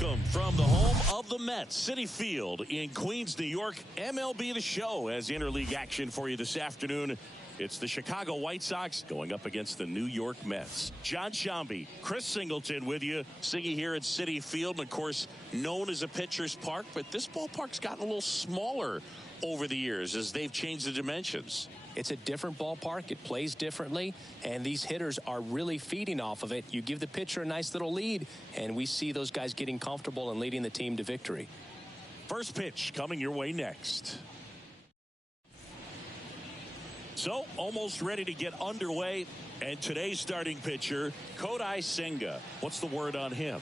Welcome from the home of the Mets, Citi Field in Queens, New York. MLB The Show has interleague action for you this afternoon. It's the Chicago White Sox going up against the New York Mets. John Shambi, Chris Singleton with you. Siggy here at Citi Field, and of course, known as a pitcher's park, but this ballpark's gotten a little smaller over the years as they've changed the dimensions. It's a different ballpark. It plays differently, and these hitters are really feeding off of it. You give the pitcher a nice little lead, and we see those guys getting comfortable and leading the team to victory. First pitch coming your way next. So, almost ready to get underway, and today's starting pitcher, Kodai Senga. What's the word on him?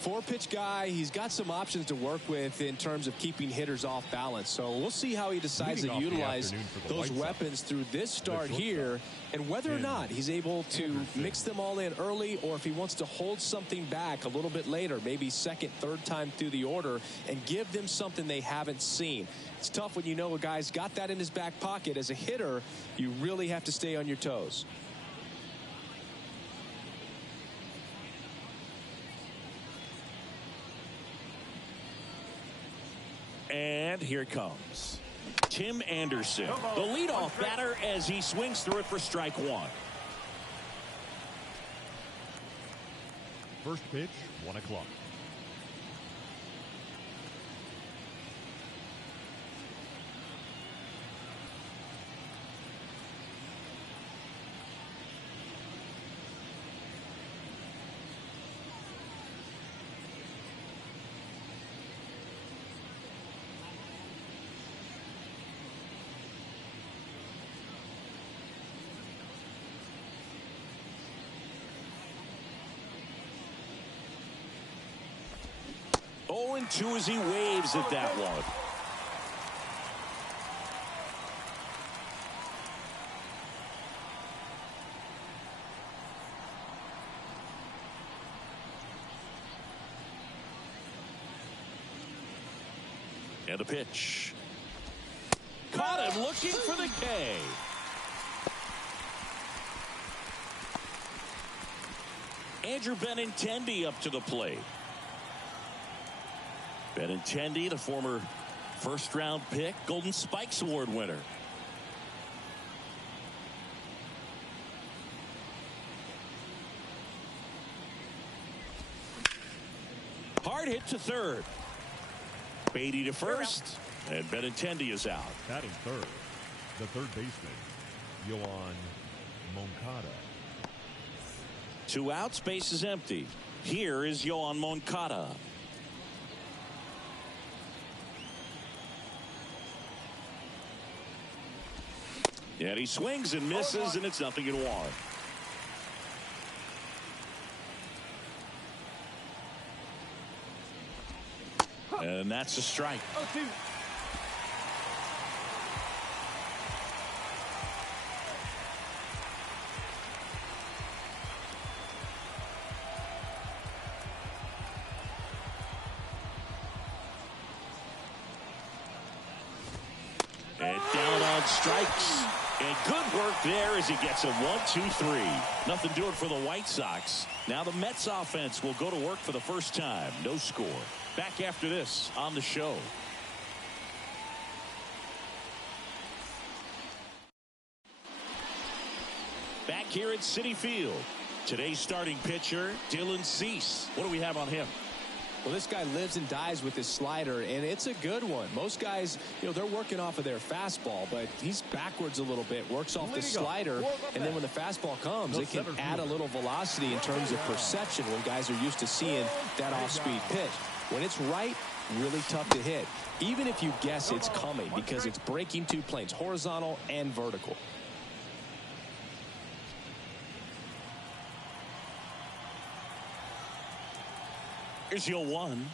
Four-pitch guy. He's got some options to work with in terms of keeping hitters off balance. So we'll see how he decides to utilize those weapons through this start here, and whether or not he's able to mix them all in early, or if he wants to hold something back a little bit later, maybe second, third time through the order, and give them something they haven't seen. It's tough when you know a guy's got that in his back pocket. As a hitter, you really have to stay on your toes. And here it comes. Tim Anderson, the leadoff batter, as he swings through it for strike one. First pitch, 1 o'clock. Oh, and 2 as he waves at that one. And a pitch. Caught him looking for the K. Andrew Benintendi up to the plate. Benintendi, the former first-round pick, Golden Spikes Award winner. Hard hit to third. Beatty to first, and Benintendi is out. Batting third, the third baseman, Yohan Moncada. 2 outs, base is empty. Here is Yohan Moncada. And he swings and misses, and it's 0-1. And that's a strike. And down on strikes. And good work there as he gets a 1-2-3. Nothing doing for the White Sox. Now the Mets offense will go to work for the first time. No score. Back after this on the show. Back here at Citi Field. Today's starting pitcher, Dylan Cease. What do we have on him? Well, this guy lives and dies with his slider, and it's a good one. Most guys, they're working off of their fastball, but he's backwards a little bit, works off the slider, and then when the fastball comes, it can add a little velocity in terms of perception when guys are used to seeing that off-speed pitch. When it's right, really tough to hit, even if you guess it's coming, because it's breaking 2 planes, horizontal and vertical. Here's your 1.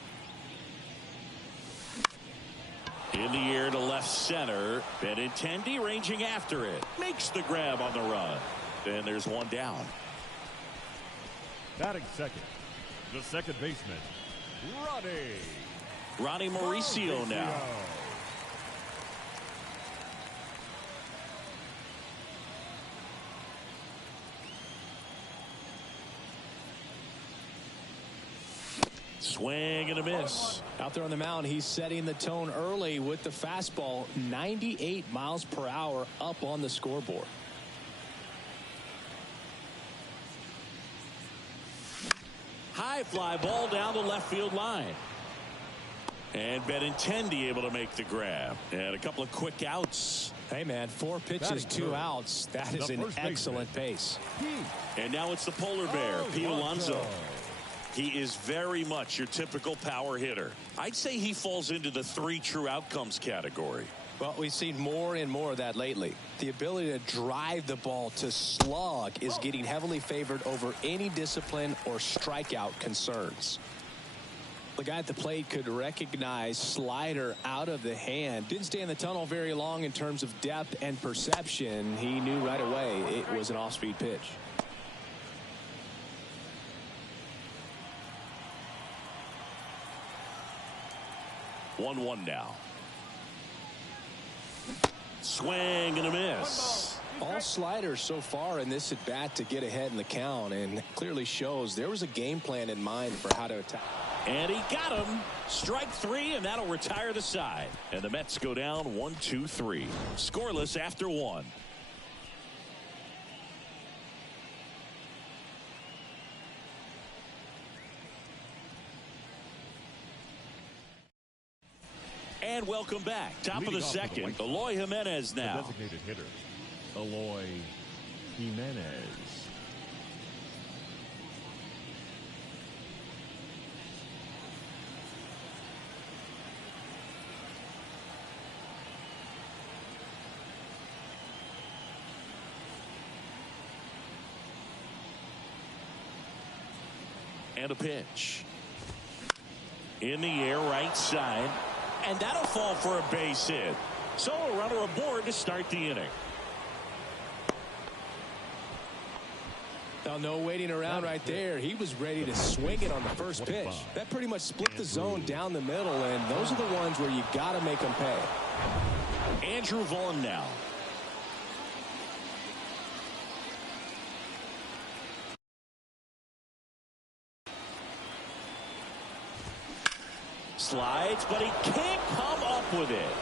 In the air to left center. Benintendi ranging after it. Makes the grab on the run. And there's 1 down. Batting second, the second baseman, Ronnie Mauricio now. Swing and a miss. Out there on the mound, he's setting the tone early with the fastball. 98 miles per hour up on the scoreboard. High fly ball down the left field line. And Benintendi able to make the grab. And a couple of quick outs. Hey, man, 4 pitches, 2 outs. That is an excellent pace. And now it's the polar bear, Pete Alonso. He is very much your typical power hitter. I'd say he falls into the 3 true outcomes category. Well, we've seen more and more of that lately. The ability to drive the ball to slug is getting heavily favored over any discipline or strikeout concerns. The guy at the plate could recognize slider out of the hand. Didn't stay in the tunnel very long in terms of depth and perception. He knew right away it was an off-speed pitch. One now. Swing and a miss. All sliders so far in this at bat to get ahead in the count, and clearly shows there was a game plan in mind for how to attack. And he got him. Strike 3, and that'll retire the side. And the Mets go down 1-2-3. Scoreless after 1. And welcome back. Top of the second. Eloy Jimenez now. The designated hitter, Eloy Jimenez. And a pitch. In the air, right side. And that'll fall for a base hit. So a runner aboard to start the inning. Now, no waiting around right there. He was ready to swing it on the first pitch. That pretty much split the zone down the middle, and those are the ones where you got to make them pay. Andrew Vaughn now. Slides, but he can't come up with it.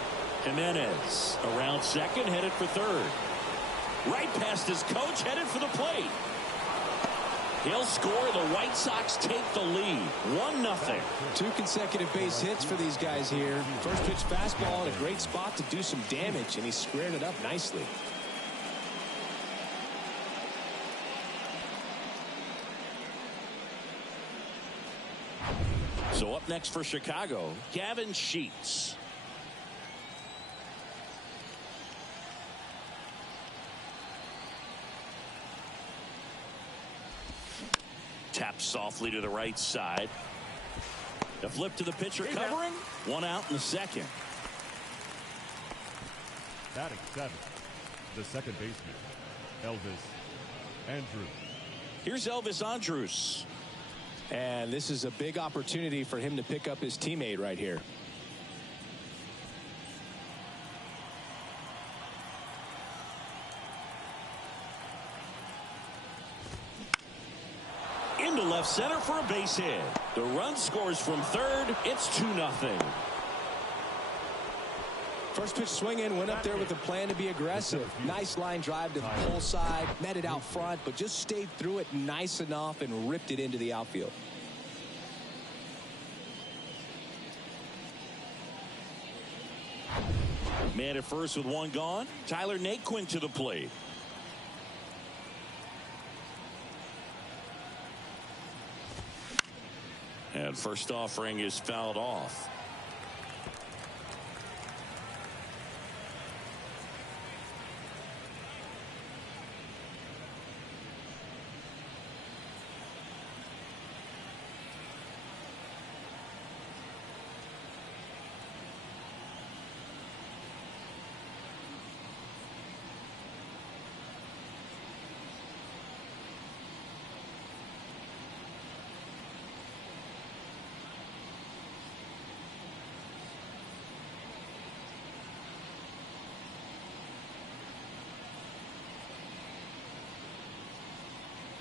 Jimenez around second, headed for third. Right past his coach, headed for the plate. He'll score. The White Sox take the lead. 1-0. 2 consecutive base hits for these guys here. First pitch fastball in a great spot to do some damage, and he squared it up nicely. So up next for Chicago, Gavin Sheets. Taps softly to the right side. The flip to the pitcher covering. 1 out in the second. Batting 7th, the second baseman, Elvis Andrus. Here's Elvis Andrus. And this is a big opportunity for him to pick up his teammate right here. Into left center for a base hit. The run scores from third. It's 2-0. First pitch swinging, went up there with a plan to be aggressive. Nice line drive to the pull side, met it out front, but just stayed through it nice enough and ripped it into the outfield. Man at first with 1 gone. Tyler Naquin to the plate. And first offering is fouled off.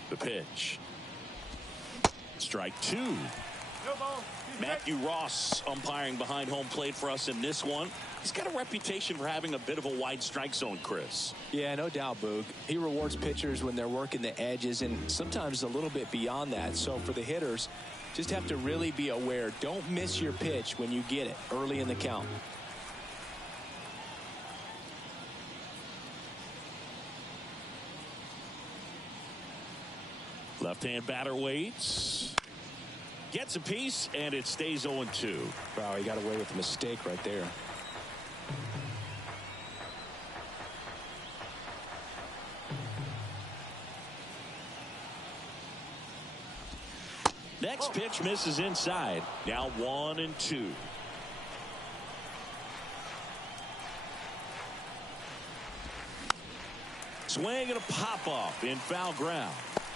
The pitch. Strike 2. Matthew Ross umpiring behind home plate for us in this one. He's got a reputation for having a bit of a wide strike zone, Chris. Yeah, no doubt, Boog. He rewards pitchers when they're working the edges and sometimes a little bit beyond that. So for the hitters, just have to really be aware. Don't miss your pitch when you get it early in the count. Left-hand batter waits. Gets a piece, and it stays 0-2. Wow, he got away with a mistake right there. Next pitch misses inside. Now 1-2. Swing and a pop-off in foul ground.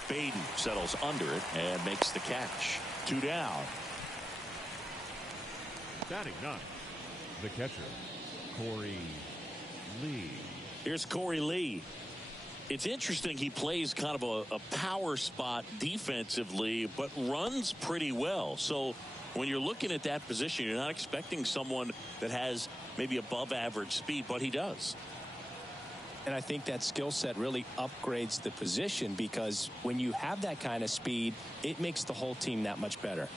Baden settles under it and makes the catch. 2 down. Batting ninth, the catcher, Corey Lee. Here's Corey Lee. It's interesting, he plays kind of a power spot defensively, but runs pretty well. So when you're looking at that position, you're not expecting someone that has maybe above average speed, but he does. And I think that skill set really upgrades the position, because when you have that kind of speed, it makes the whole team that much better.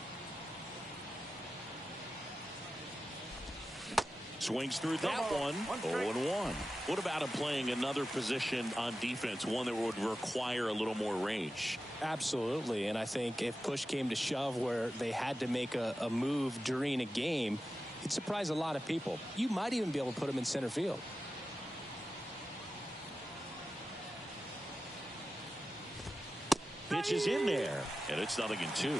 Swings through that one. 0-1. What about him playing another position on defense, one that would require a little more range? Absolutely. And I think if push came to shove where they had to make a move during a game, it'd surprise a lot of people. You might even be able to put him in center field. Pitch is in there, and it's 0-2.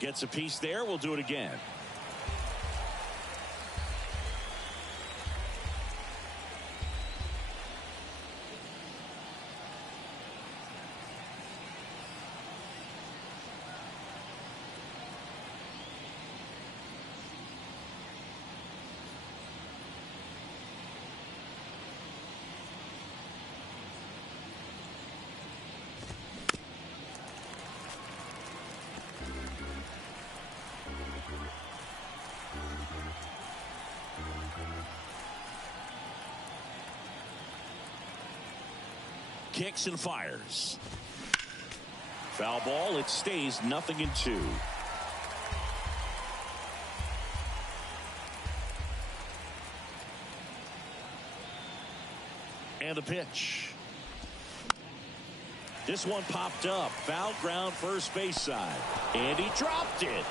Gets a piece there. We'll do it again. Kicks and fires. Foul ball. It stays 0-2. And the pitch. This one popped up. Foul ground first base side. And he dropped it.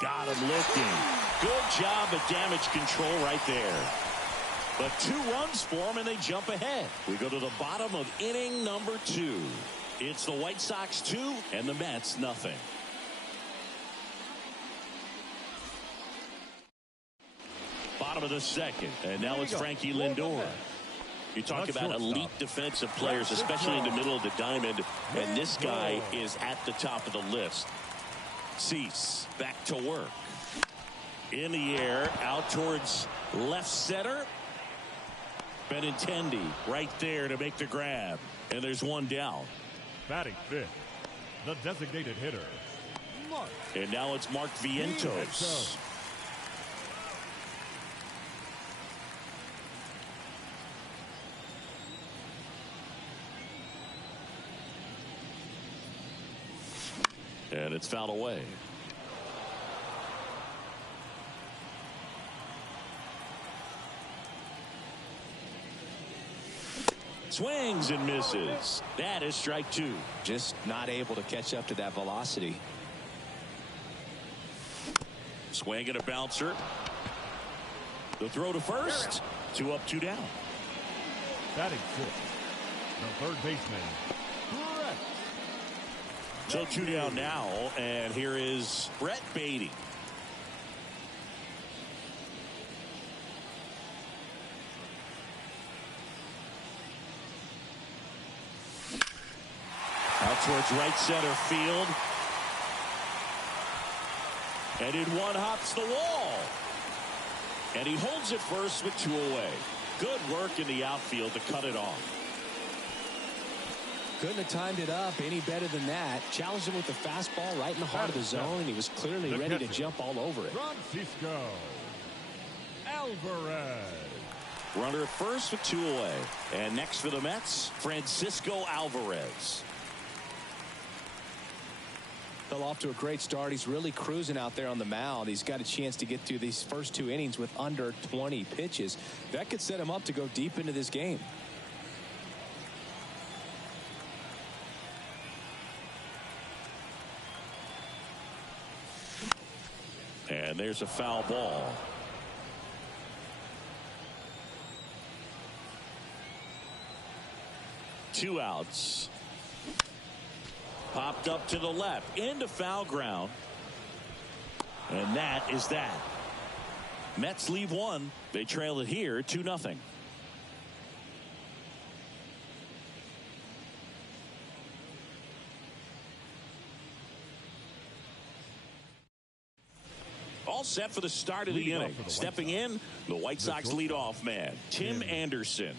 Got him looking. Good job at damage control right there. But 2 runs for him, and they jump ahead. We go to the bottom of inning number 2. It's the White Sox 2 and the Mets 0. Bottom of the second, and now it's Frankie Lindor. You talk about elite defensive players, especially in the middle of the diamond, and this guy is at the top of the list. Cease back to work. In the air, out towards left center. Benintendi right there to make the grab. And there's 1 down. Batting fifth, the designated hitter, Mark. And now it's Mark Vientos. And it's fouled away. Swings and misses. That is strike 2. Just not able to catch up to that velocity. Swing and a bouncer. The throw to first. 2 up, 2 down. Batting fifth, the third baseman, Brett. So 2 down now, and here is Brett Baty. towards right center field. And in one hops the wall. And he holds it first with 2 away. Good work in the outfield to cut it off. Couldn't have timed it up any better than that. Challenged him with the fastball right in the heart of the zone, and he was clearly ready to jump all over it. Francisco Alvarez. Runner at first with 2 away. And next for the Mets, Francisco Alvarez. Fell off to a great start. He's really cruising out there on the mound. He's got a chance to get through these first 2 innings with under 20 pitches. That could set him up to go deep into this game. And there's a foul ball. Two outs. Popped up to the left into foul ground. And that is that. Mets leave 1. They trail it here 2-0. All set for the start of the inning. Stepping in, the White Sox leadoff man, Tim Anderson.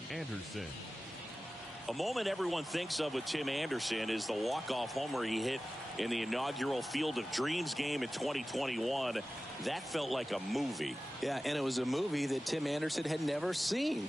A moment everyone thinks of with Tim Anderson is the walk-off homer he hit in the inaugural Field of Dreams game in 2021. That felt like a movie. Yeah, and it was a movie that Tim Anderson had never seen.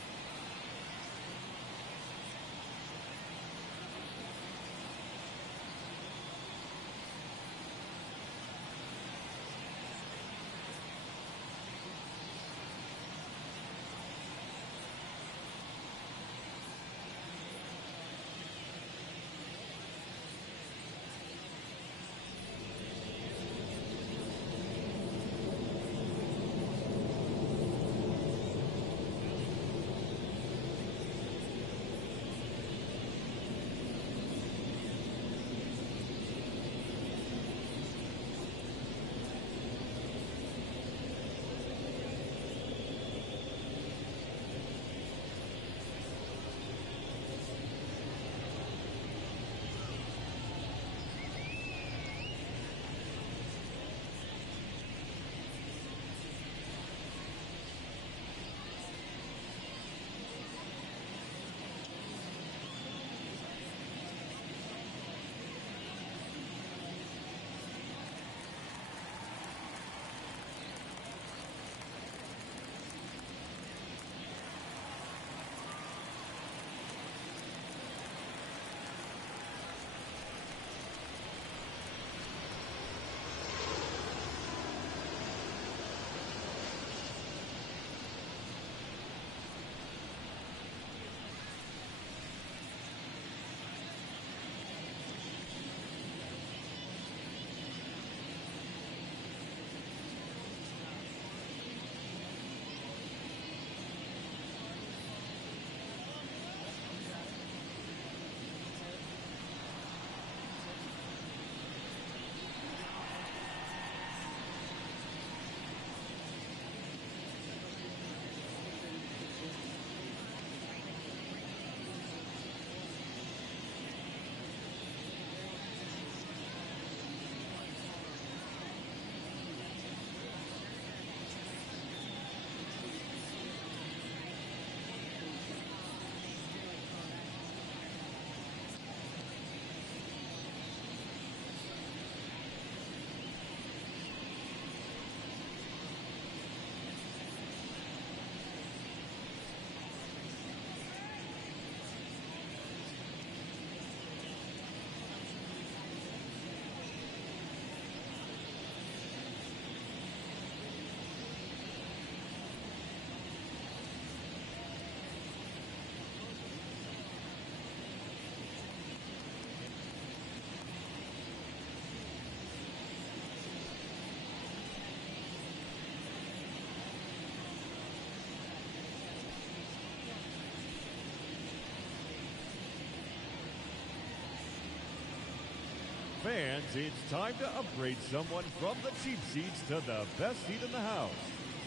Fans, it's time to upgrade someone from the cheap seats to the best seat in the house,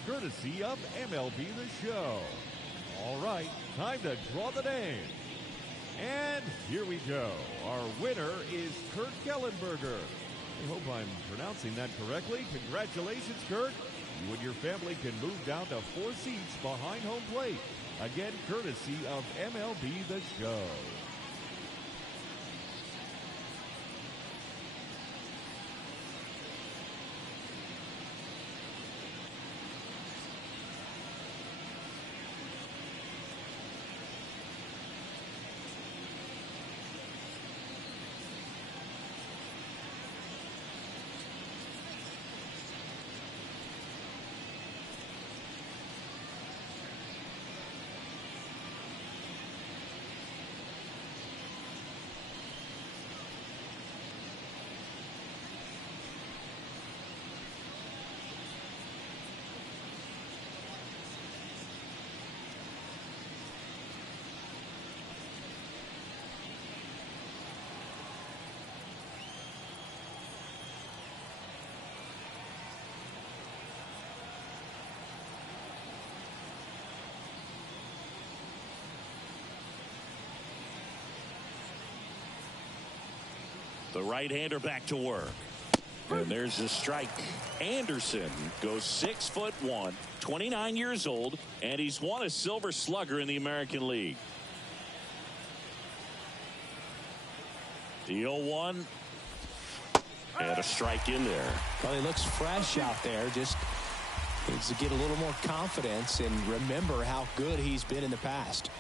courtesy of MLB The Show. All right, time to draw the name. And here we go. Our winner is Kurt Gellenberger. I hope I'm pronouncing that correctly. Congratulations, Kurt. You and your family can move down to 4 seats behind home plate. Again, courtesy of MLB The Show. The right-hander back to work. And there's the strike. Anderson goes 6'1", 29 years old, and he's won a Silver Slugger in the American League. The 0-1. And a strike in there. Well, he looks fresh out there. Just needs to get a little more confidence and remember how good he's been in the past.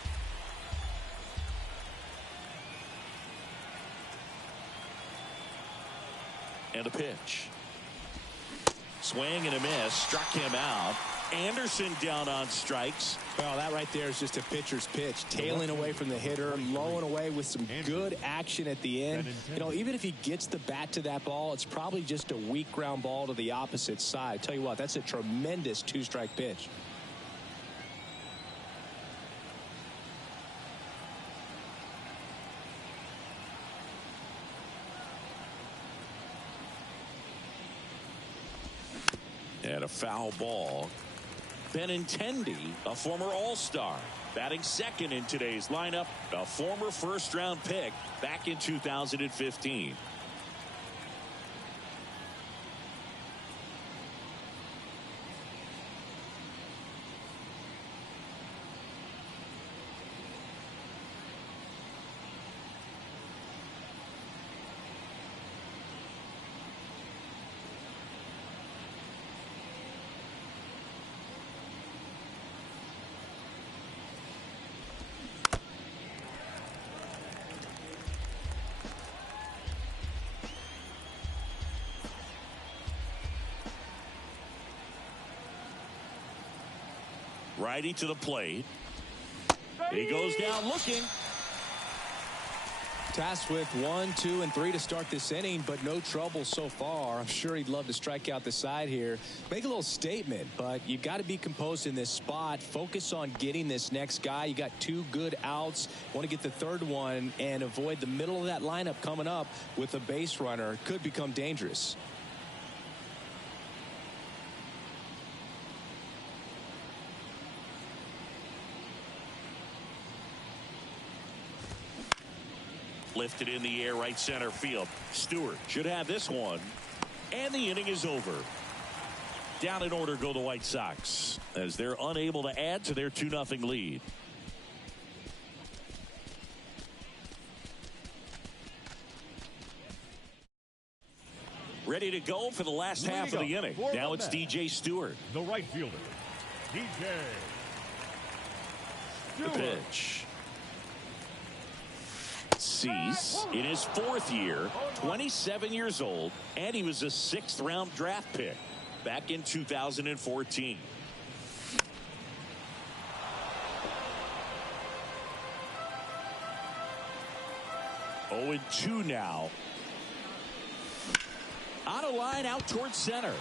And a pitch. Swing and a miss. Struck him out. Anderson down on strikes. Well, that right there is just a pitcher's pitch. Tailing away from the hitter, lowing away with some good action at the end. You know, even if he gets the bat to that ball, it's probably just a weak ground ball to the opposite side. Tell you what, that's a tremendous 2-strike pitch. And a foul ball. Benintendi, a former All-Star, batting second in today's lineup, a former first-round pick back in 2015. Righty to the plate. He goes down looking. Tasked with 1, 2, and 3 to start this inning, but no trouble so far. I'm sure he'd love to strike out the side here. Make a little statement, but you've got to be composed in this spot. Focus on getting this next guy. You got 2 good outs. Want to get the third one and avoid the middle of that lineup coming up with a base runner. It could become dangerous. Lifted in the air, right center field. Stewart should have this one. And the inning is over. Down in order go the White Sox as they're unable to add to their 2-0 lead. Ready to go for the last half of the inning. Now it's DJ Stewart. The right fielder, DJ Stewart. The pitch. Cease in his 4th year, 27 years old, and he was a 6th-round draft pick back in 2014. Oh, and 2 now. On a line out towards center.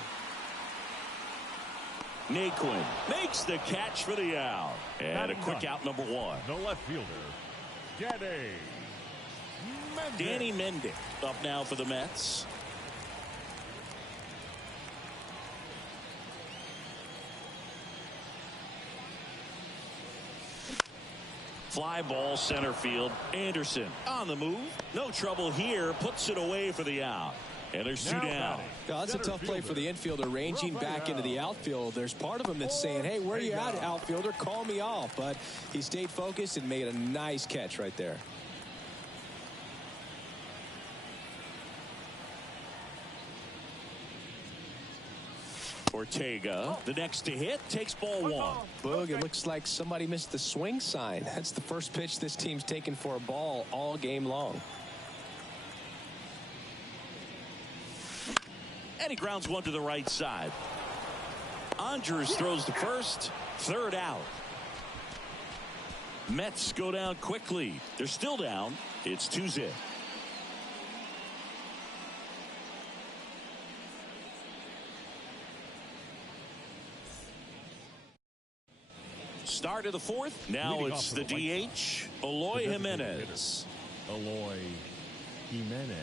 Naquin makes the catch for the out. And a quick out, number 1. The left fielder, Danny Mendick up now for the Mets. fly ball center field. Anderson on the move. No trouble here. Puts it away for the out. And there's two down. That's a tough play for the infielder, ranging back into the outfield. There's part of him that's saying, hey, where are you at, outfielder? Call me off. But he stayed focused and made a nice catch right there. Ortega, the next to hit, takes ball one. Boog, it looks like somebody missed the swing sign. That's the first pitch this team's taken for a ball all game long. And he grounds one to the right side. Andrews throws the first, third out. Mets go down quickly. They're still down. It's 2-0. Start of the fourth. Now it's the DH, Eloy Jimenez. Eloy Jimenez.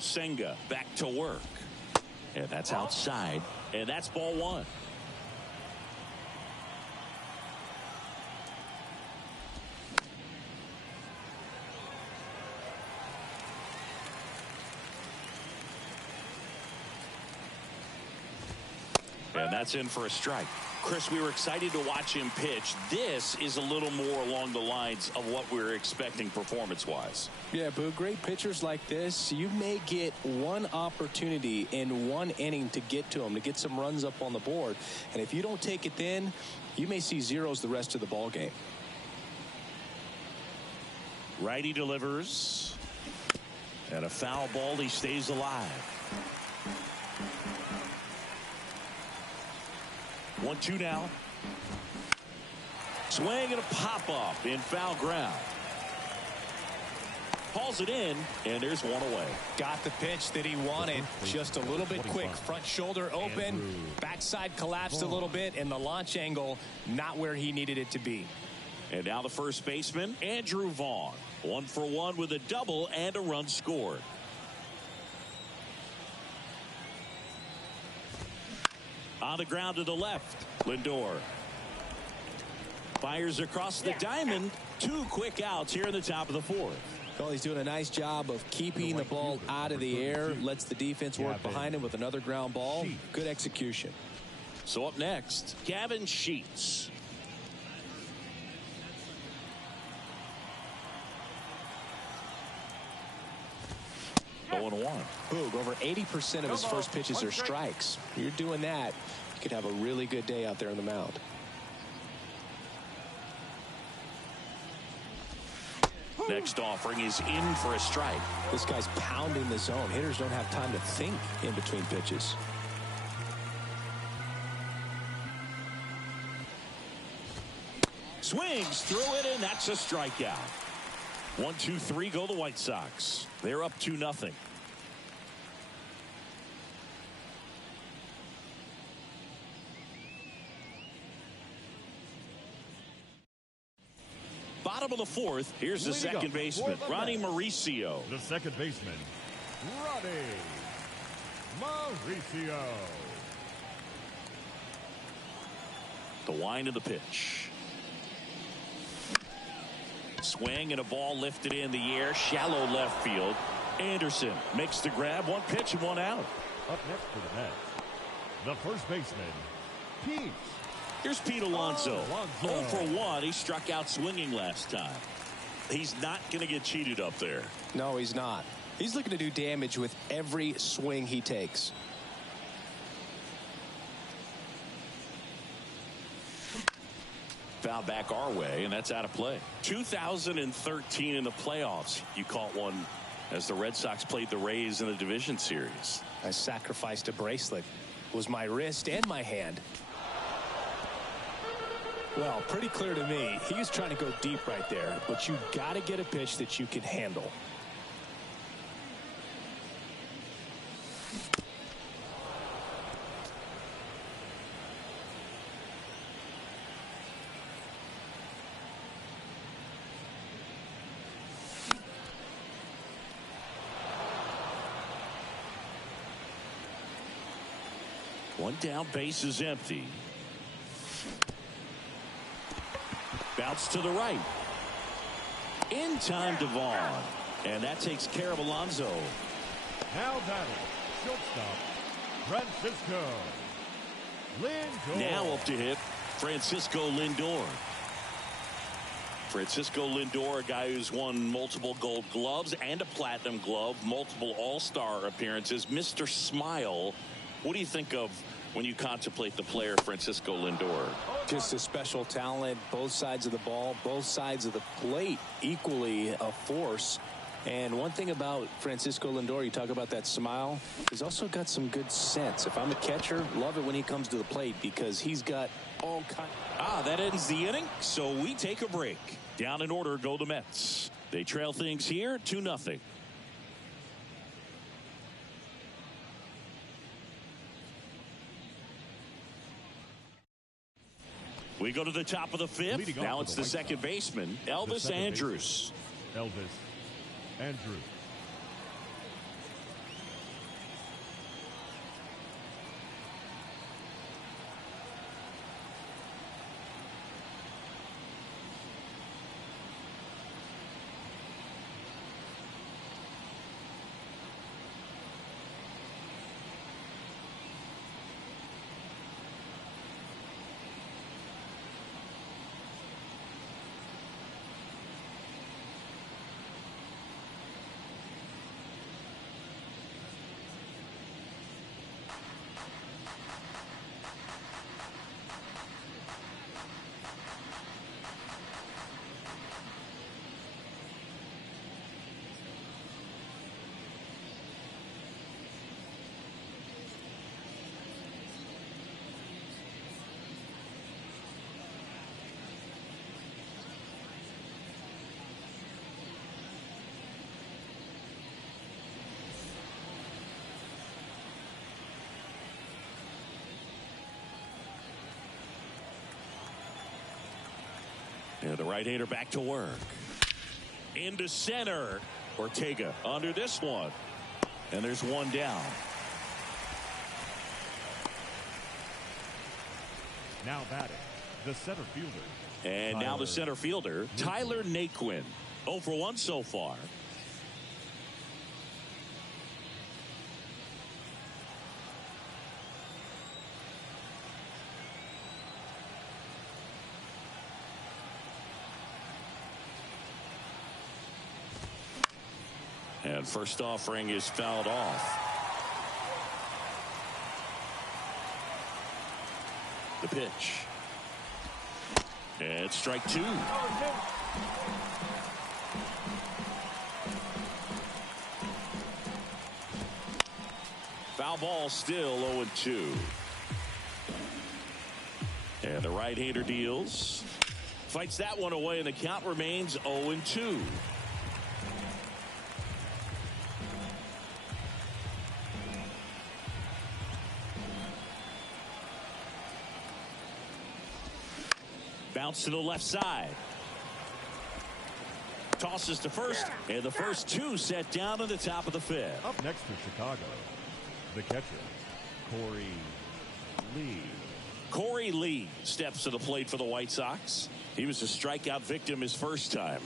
Senga back to work. And that's outside. And that's ball one. And that's in for a strike. Chris, we were excited to watch him pitch. This is a little more along the lines of what we were expecting performance-wise. Yeah, but great pitchers like this, you may get one opportunity in one inning to get to them, to get some runs up on the board. And if you don't take it then, you may see zeros the rest of the ball game. Righty delivers. And a foul ball. He stays alive. 1-2 now. Swing and a pop-up in foul ground. Hauls it in, and there's one away. Got the pitch that he wanted. Just a little bit quick. Front shoulder open. Backside collapsed a little bit, and the launch angle not where he needed it to be. And now the first baseman, Andrew Vaughn. 1 for 1 with a double and a run scored. On the ground to the left, Lindor fires across the diamond. 2 quick outs here in the top of the fourth. Well, he's doing a nice job of keeping the ball out of the air. Lets the defense work behind him with another ground ball. Good execution. So up next, Gavin Sheets. Oh, and 1. Boog, over 80% of his first pitches are strikes. You're doing that, you could have a really good day out there on the mound. Next offering is in for a strike. This guy's pounding the zone. Hitters don't have time to think in between pitches. Swings through it, and that's a strikeout. 1-2-3 go the White Sox. They're up 2-0. Bottom of the fourth. Here's the second baseman, Ronnie Mauricio. The second baseman, Ronnie Mauricio. The wind of the pitch. Swing and a ball lifted in the air. Shallow left field. Anderson makes the grab. 1 pitch and 1 out. Up next for the Mets, the first baseman, Pete. Here's Pete Alonso. 0 for 1. He struck out swinging last time. He's not going to get cheated up there. No, he's not. He's looking to do damage with every swing he takes. Foul back our way, and that's out of play. 2013 in the playoffs, you caught one as the Red Sox played the Rays in the division series. I sacrificed a bracelet. It was my wrist and my hand. Well, pretty clear to me, he was trying to go deep right there, but you got to get a pitch that you can handle. One down, base is empty. Bounce to the right. In time to Vaughn. And that takes care of Alonso. Now batting, shortstop, Francisco Lindor. Now up to hit, Francisco Lindor. Francisco Lindor, a guy who's won multiple Gold Gloves and a Platinum Glove, multiple All-Star appearances. Mr. Smile, what do you think of when you contemplate the player Francisco Lindor? Just a special talent, both sides of the ball, both sides of the plate, equally a force. And one thing about Francisco Lindor, you talk about that smile, he's also got some good sense. If I'm a catcher, love it when he comes to the plate because he's got all kinds. That ends the inning, so we take a break. Down in order go the Mets. They trail things here 2-0. We go to the top of the fifth. Now it's the second baseman, Elvis Andrus. Elvis Andrus. And the right-hander back to work. Into center. Ortega under this one. And there's one down. Now batting, the center fielder. And now the center fielder, Tyler Naquin. 0 for 1 so far. And first offering is fouled off. The pitch. And strike two. Foul ball, still 0-2. And the right-hander deals. Fights that one away, and the count remains 0-2. Bounce to the left side. Tosses to first, and the first two set down in the top of the fifth. Up next for Chicago, the catcher, Corey Lee. Corey Lee steps to the plate for the White Sox. He was a strikeout victim his first time.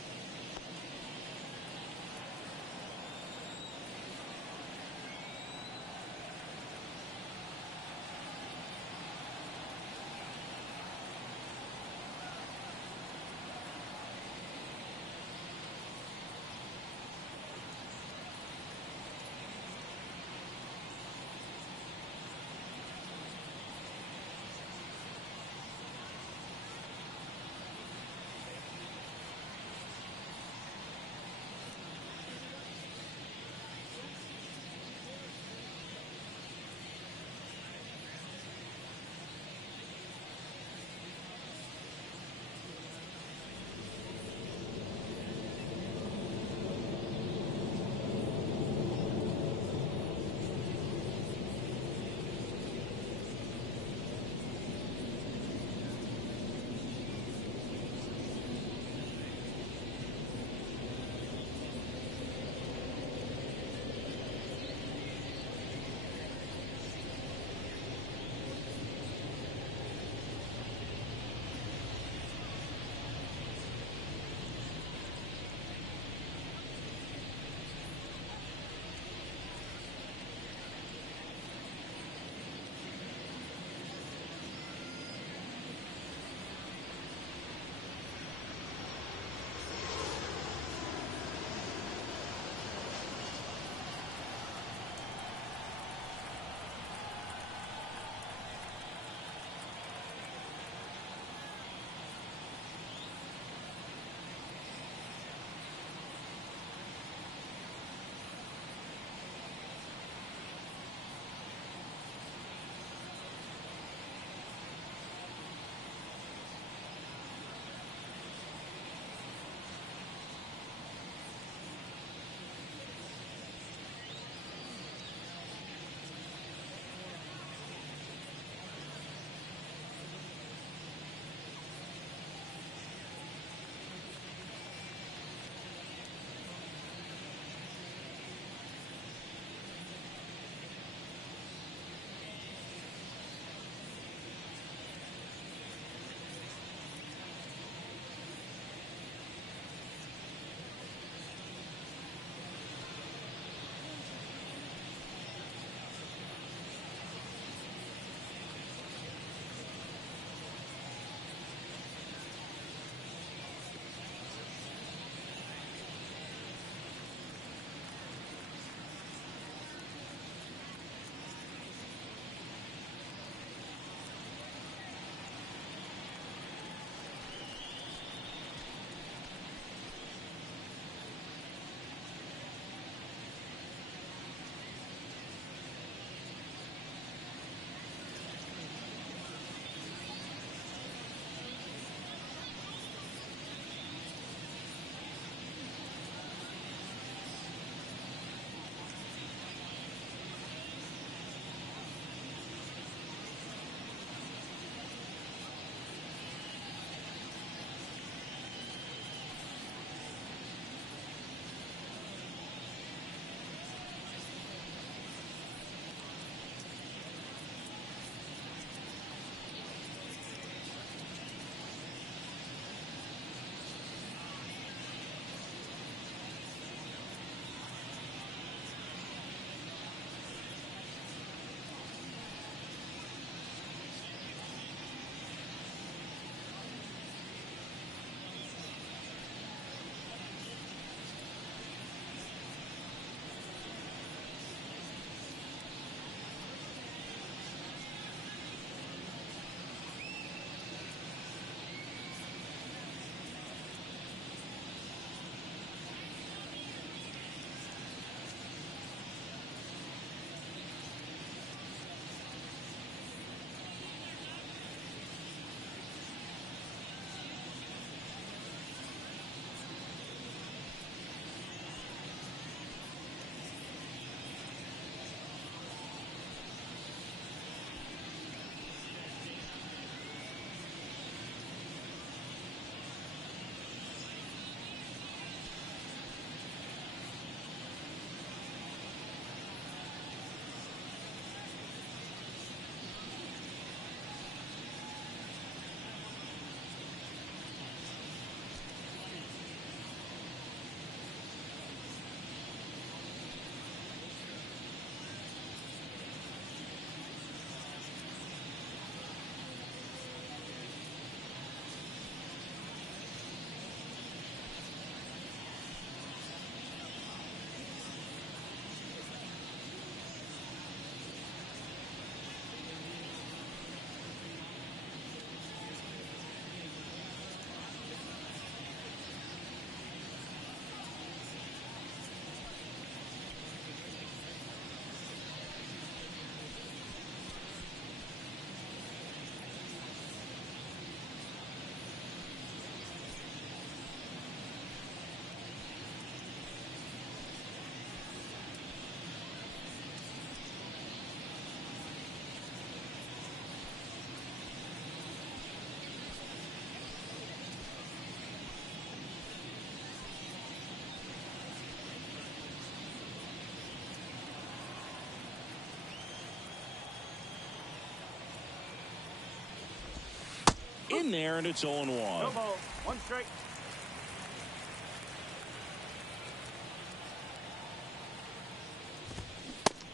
in there, and it's 0-1. No ball. 1 strike.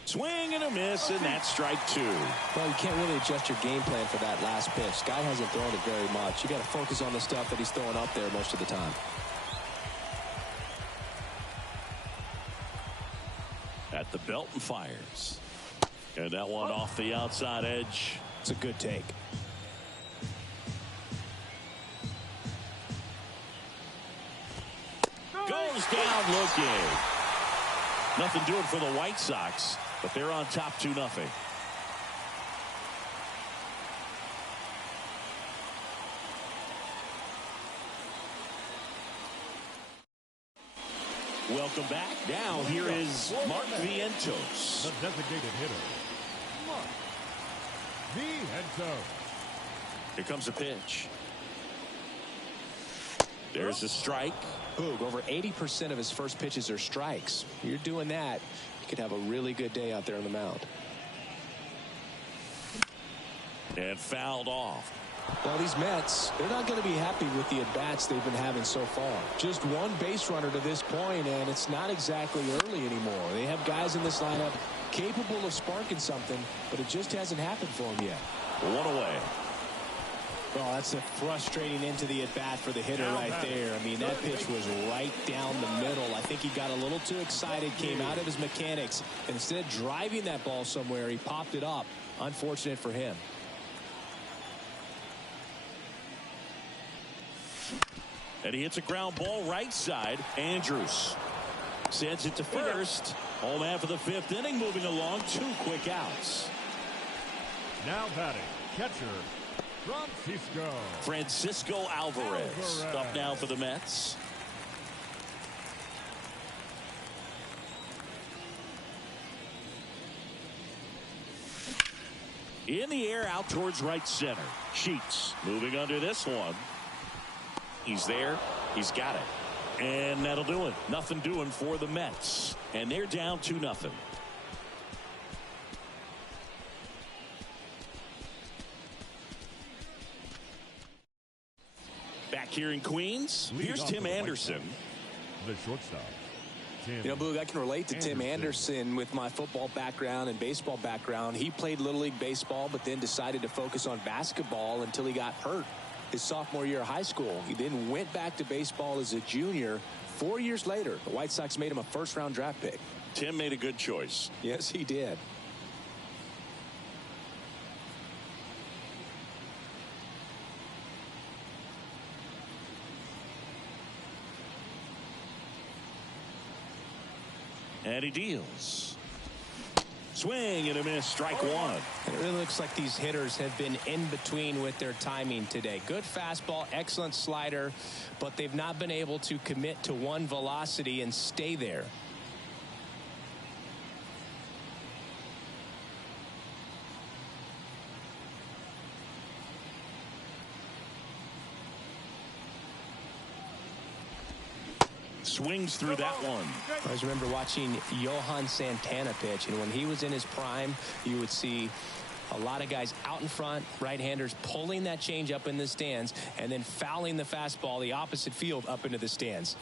Swing and a miss, and that's strike 2. Well, you can't really adjust your game plan for that last pitch. Guy hasn't thrown it very much. You got to focus on the stuff that he's throwing up there most of the time. At the belt and fires. And that one off the outside edge. It's a good take. Goes down looking. Nothing doing for the White Sox, but they're on top 2-0. Welcome back. Now here is Mark Vientos. The designated hitter, Mark Vientos. Here comes a pitch. There's a strike. Boog, over 80% of his first pitches are strikes. You're doing that, you could have a really good day out there on the mound. And fouled off. Well, these Mets, they're not going to be happy with the at-bats they've been having so far. Just one base runner to this point, and it's not exactly early anymore. They have guys in this lineup capable of sparking something, but it just hasn't happened for them yet. 1 away. Well, that's a frustrating end to the at-bat for the hitter right there. I mean, that pitch was right down the middle. I think he got a little too excited, came out of his mechanics. Instead of driving that ball somewhere, he popped it up. Unfortunate for him. And he hits a ground ball right side. Andrews sends it to first. Home half of the 5th inning, moving along. 2 quick outs. Now batting, catcher, Francisco Alvarez. Up now for the Mets. In the air, out towards right center. Sheets moving under this one. He's there. He's got it. And that'll do it. Nothing doing for the Mets. And they're down 2-0. Back here in Queens, here's Tim Anderson. The shortstop. You know, Boog, I can relate to Tim Anderson with my football background and baseball background. He played Little League baseball, but then decided to focus on basketball until he got hurt his sophomore year of high school. He then went back to baseball as a junior. 4 years later, the White Sox made him a first-round draft pick. Tim made a good choice. Yes, he did. And he deals. Swing and a miss, strike 1. It really looks like these hitters have been in between with their timing today. Good fastball, excellent slider, but they've not been able to commit to one velocity and stay there. Swings through that one. I always remember watching Johan Santana pitch, and when he was in his prime, you would see a lot of guys out in front, right-handers pulling that change up in the stands and then fouling the fastball the opposite field up into the stands.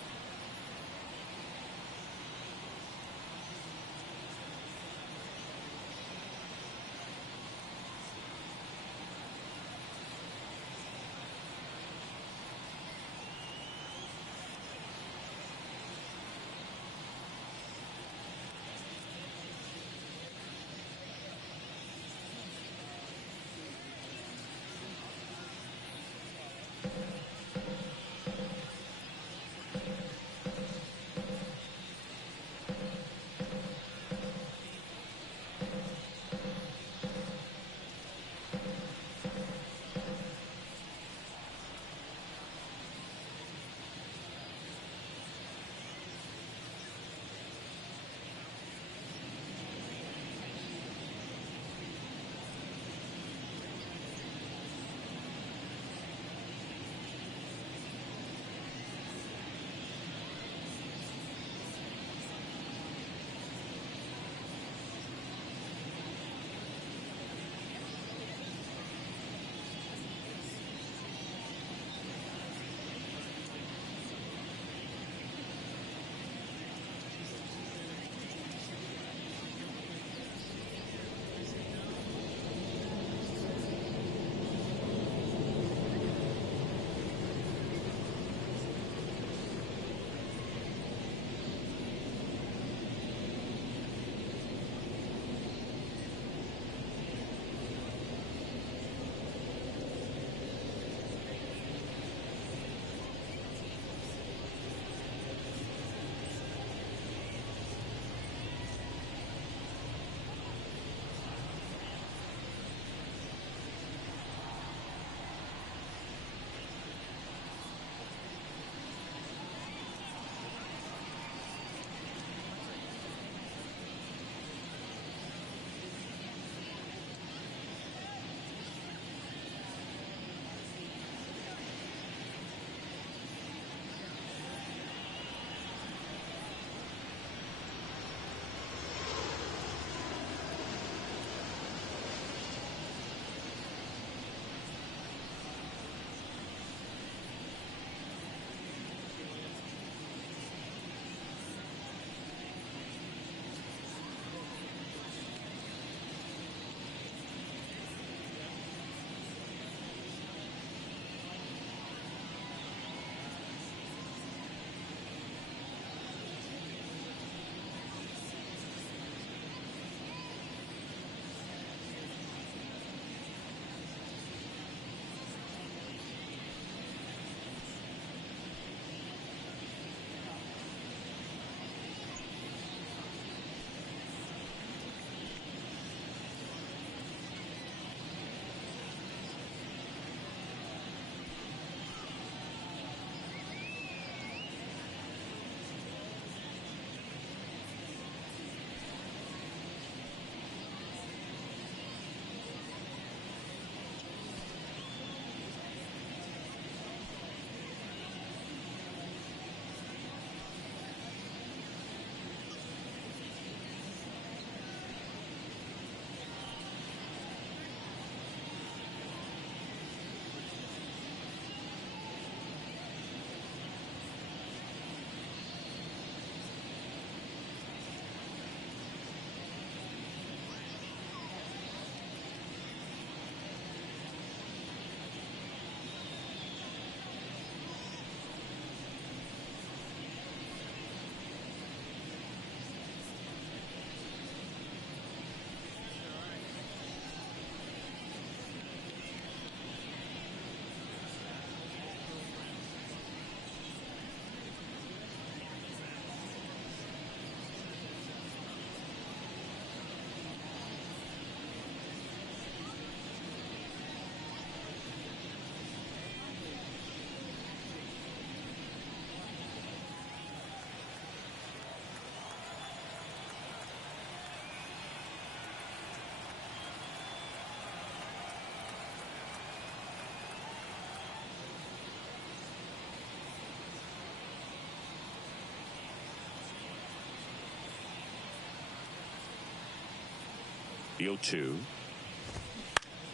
The 0-2.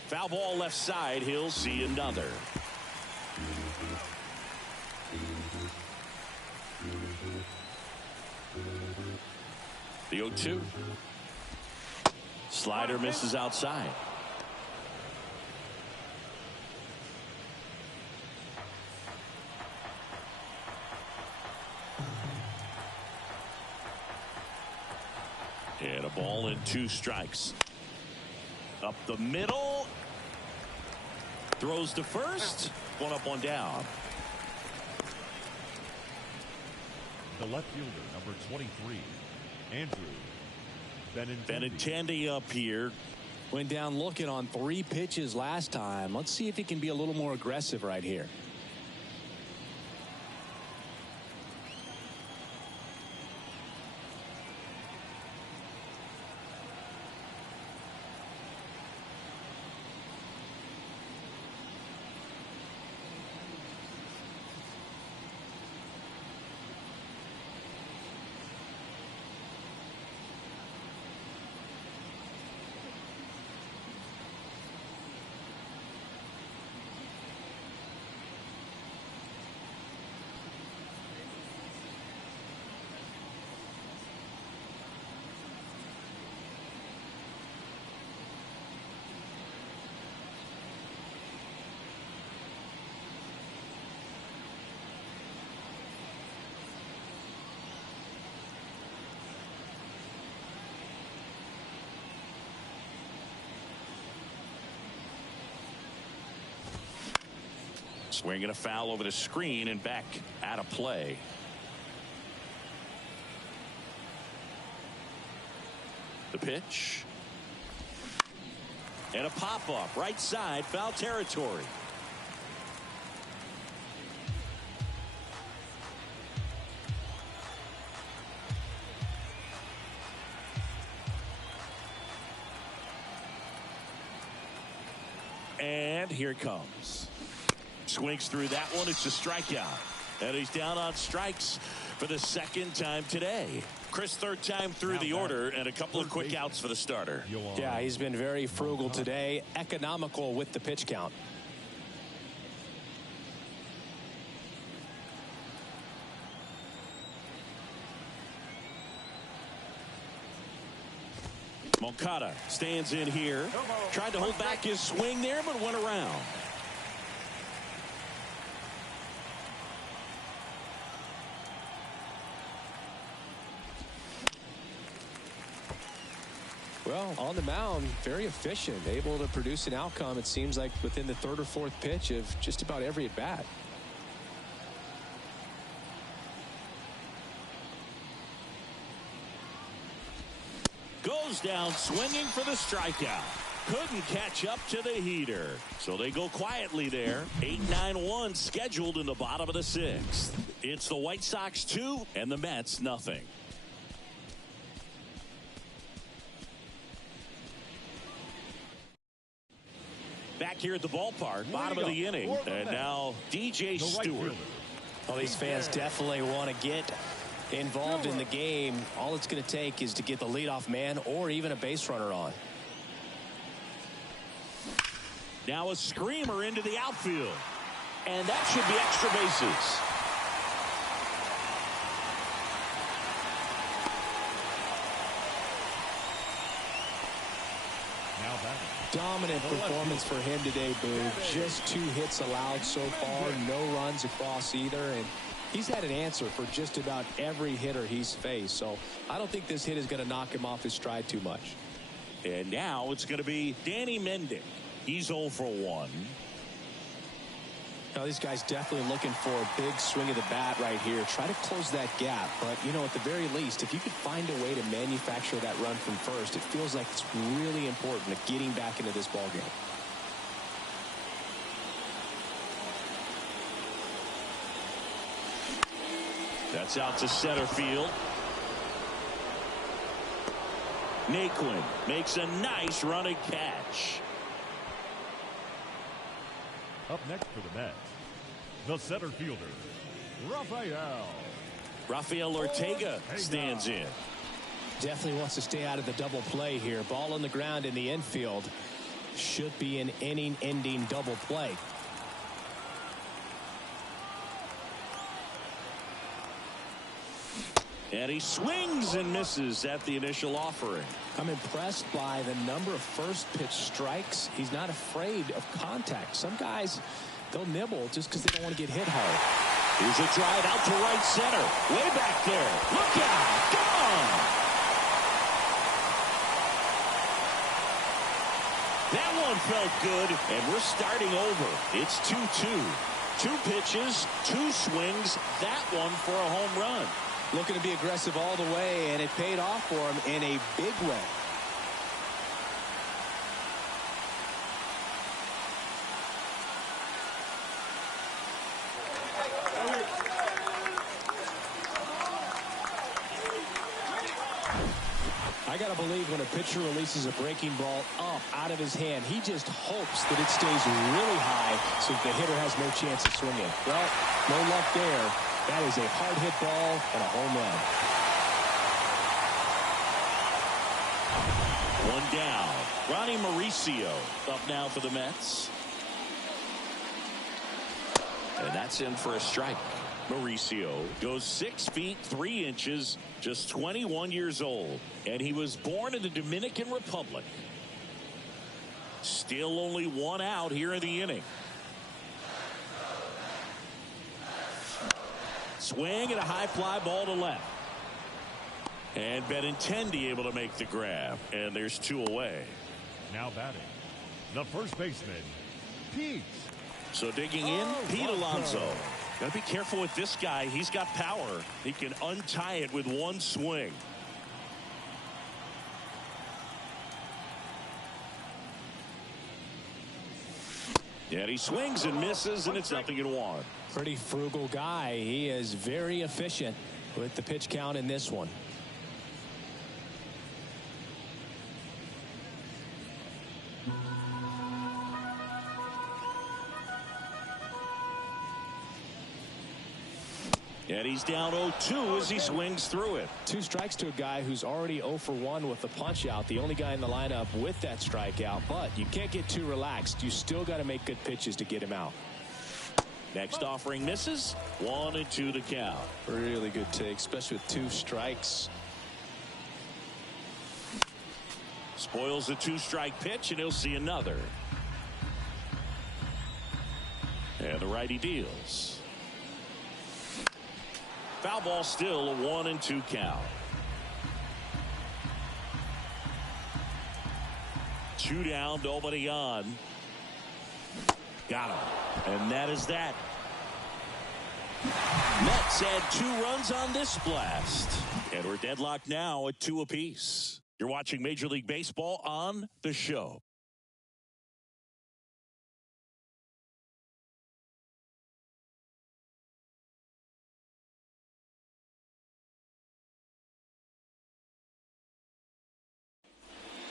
Foul ball left side. He'll see another. The 0-2. Slider misses outside. And a ball and 2 strikes. Up the middle. Throws to first. One up, one down. The left fielder, number 23, Andrew Benintendi up here. Went down looking on 3 pitches last time. Let's see if he can be a little more aggressive right here. Swinging a foul over the screen and back out of play. The pitch. And a pop-up right side, foul territory. And here it comes. Swings through that one. It's a strikeout. And he's down on strikes for the 2nd time today. Chris, 3rd time through the order, and a couple of quick outs for the starter. Yeah, he's been very frugal today. Economical with the pitch count. Moncada stands in here. Tried to hold back his swing there, but went around. Well, on the mound, very efficient, able to produce an outcome, it seems like, within the 3rd or 4th pitch of just about every at-bat. Goes down swinging for the strikeout. Couldn't catch up to the heater. So they go quietly there. 8-9-1 scheduled in the bottom of the 6th. It's the White Sox 2 and the Mets nothing. Back here at the ballpark, bottom of the inning. And now DJ Stewart. Well, these fans definitely want to get involved in the game. All it's going to take is to get the leadoff man or even a base runner on. Now a screamer into the outfield. And that should be extra bases. Dominant performance for him today, Boo. Just 2 hits allowed so far, no runs across either, and he's had an answer for just about every hitter he's faced. So I don't think this hit is going to knock him off his stride too much. And now it's going to be Danny Mendick. He's 0 for 1. Now, these guys definitely looking for a big swing of the bat right here. Try to close that gap. But, you know, at the very least, if you could find a way to manufacture that run from first, it feels like it's really important to getting back into this ballgame. That's out to center field. Naquin makes a nice running catch. Up next for the Mets, the center fielder, Rafael Ortega stands in. Definitely wants to stay out of the double play here. Ball on the ground in the infield. Should be an inning-ending double play. And he swings and misses at the initial offering. I'm impressed by the number of first pitch strikes. He's not afraid of contact. Some guys, they'll nibble just because they don't want to get hit hard. Here's a drive out to right center. Way back there. Look out. Gone. That one felt good, and we're starting over. It's 2-2. 2 pitches, 2 swings. That one for a home run. Looking to be aggressive all the way, and it paid off for him in a big way. I got to believe when a pitcher releases a breaking ball up out of his hand, he just hopes that it stays really high so the hitter has no chance of swinging. Well, no luck there. That is a hard hit ball and a home run. One down. Ronnie Mauricio up now for the Mets. And that's in for a strike. Mauricio goes 6 feet 3 inches, just 21 years old, and he was born in the Dominican Republic. Still only 1 out here in the inning. Swing and a high fly ball to left. And Benintendi able to make the grab, and there's 2 away. Now batting, the first baseman, Pete. So digging in, Pete Alonso. Got to be careful with this guy. He's got power. He can untie it with 1 swing. And he swings and misses, and it's 0-1. Pretty frugal guy. He is very efficient with the pitch count in this one. And he's down 0-2 as he swings through it. 2 strikes to a guy who's already 0 for 1 with the punch out. The only guy in the lineup with that strikeout. But you can't get too relaxed. You still got to make good pitches to get him out. Next offering misses. 1-2 to count. Really good take, especially with 2 strikes. Spoils the 2-strike pitch, and he'll see another. And the righty deals. Foul ball, still a 1-2 count. 2 down, nobody on. Got him. And that is that. Mets had 2 runs on this blast. And we're deadlocked now at 2 apiece. You're watching Major League Baseball on The Show.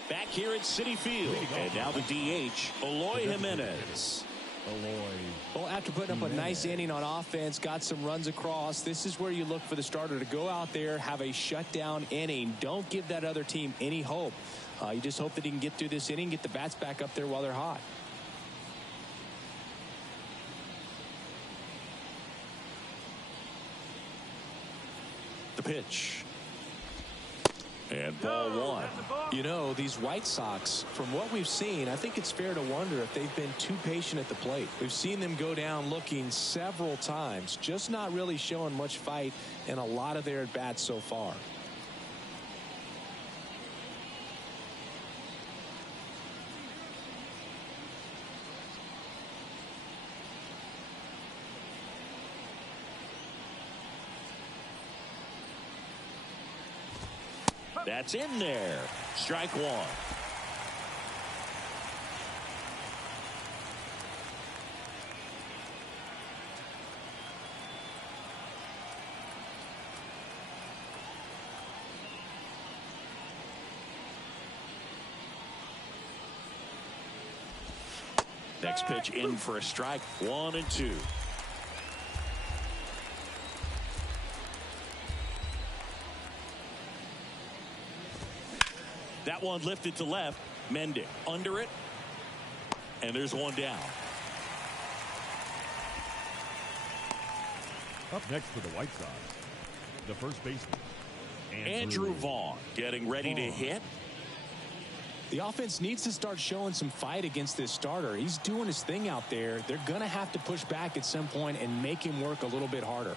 Back here at Citi Field. And now the DH, Eloy Jimenez. Well, after putting up a nice inning on offense, got some runs across, this is where you look for the starter to go out there, have a shutdown inning. Don't give that other team any hope. You just hope that he can get through this inning, get the bats back up there while they're hot. The pitch. And ball 1. You know, these White Sox, from what we've seen, I think it's fair to wonder if they've been too patient at the plate. We've seen them go down looking several times, just not really showing much fight in a lot of their at-bats so far. That's in there. Strike 1. Next pitch in for a strike. 1-2. That one lifted to left. Mendick under it. And there's one down. Up next for the White Sox, the first baseman, Andrew Vaughn getting ready to hit. The offense needs to start showing some fight against this starter. He's doing his thing out there. They're going to have to push back at some point and make him work a little bit harder.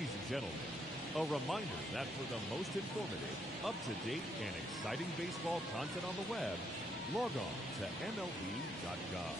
Ladies and gentlemen, a reminder that for the most informative, up-to-date, and exciting baseball content on the web, log on to MLB.com.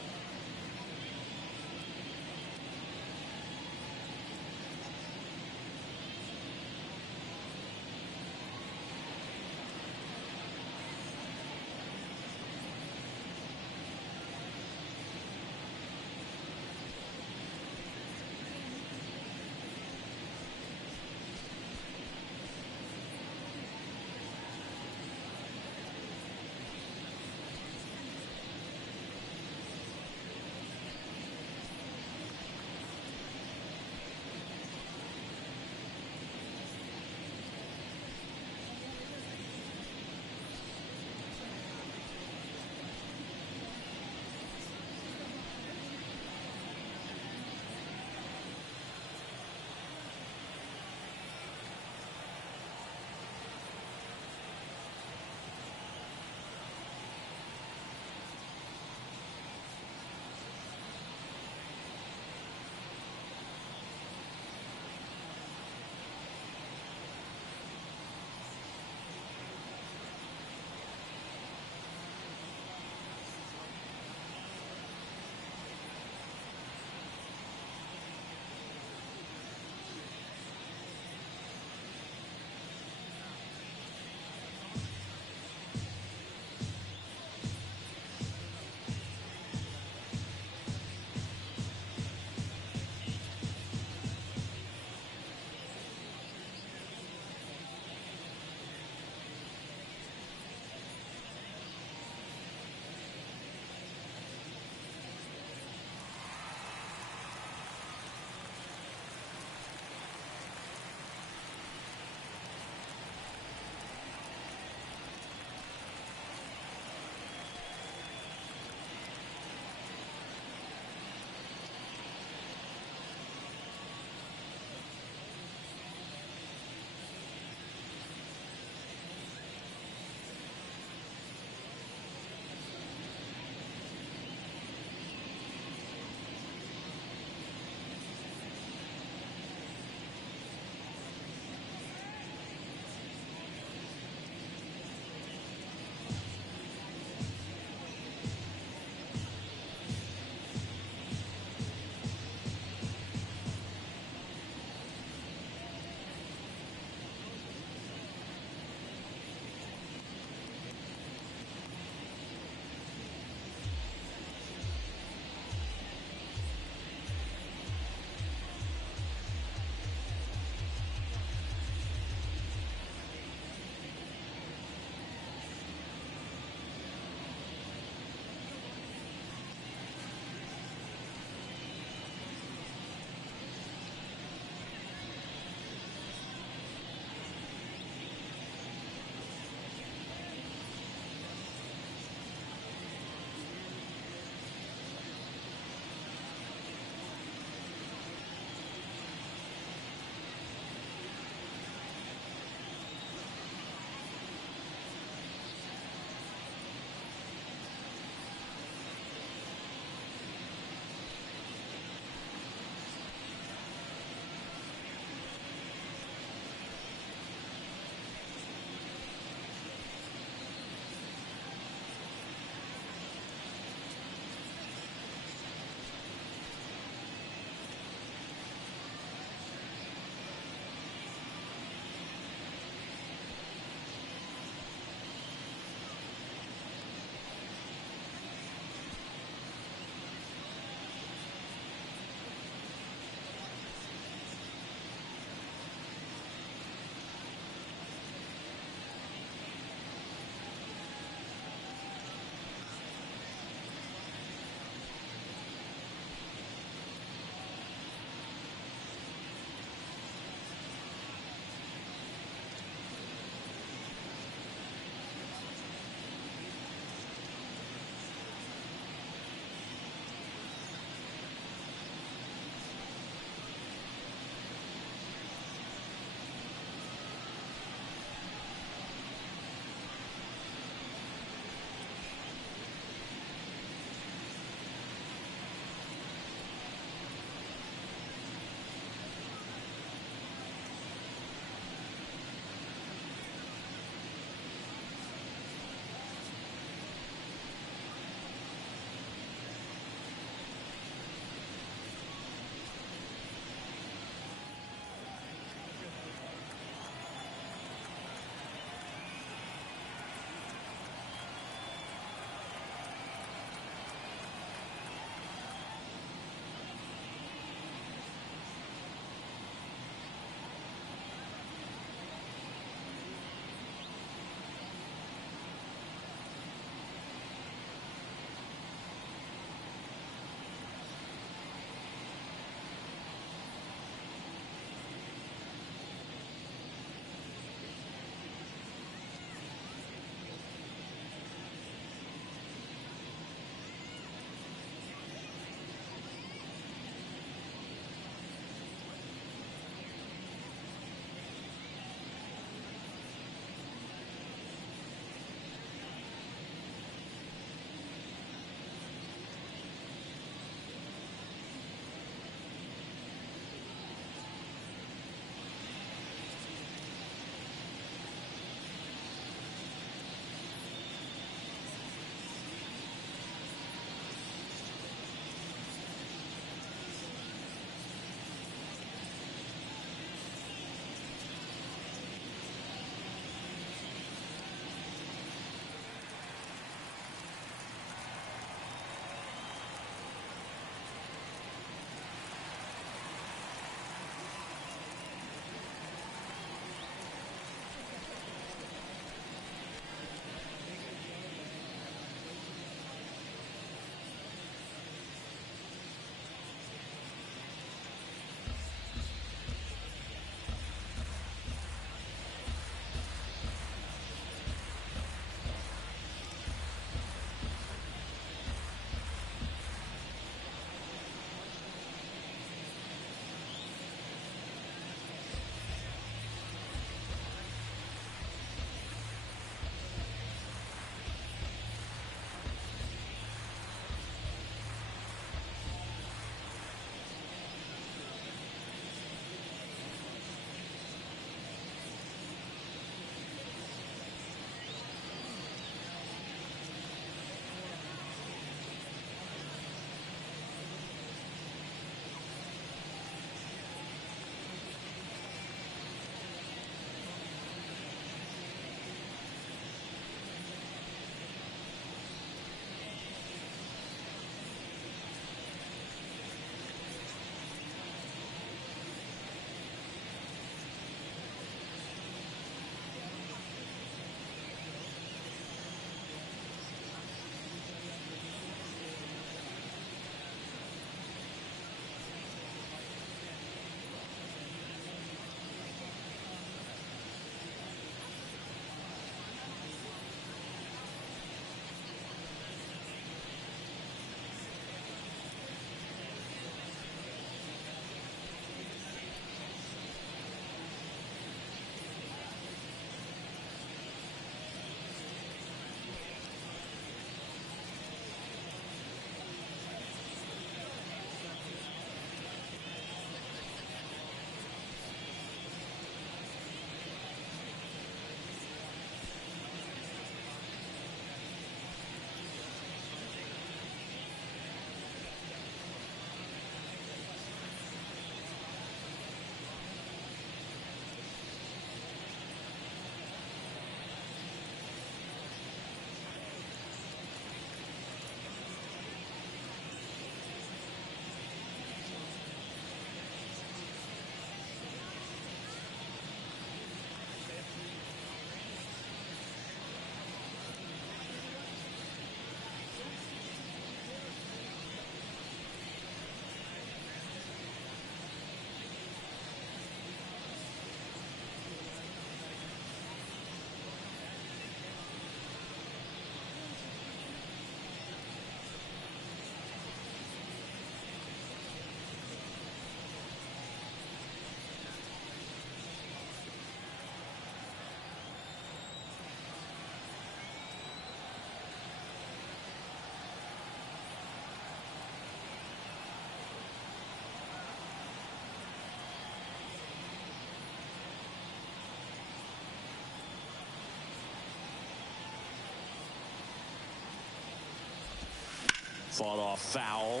Fought off foul.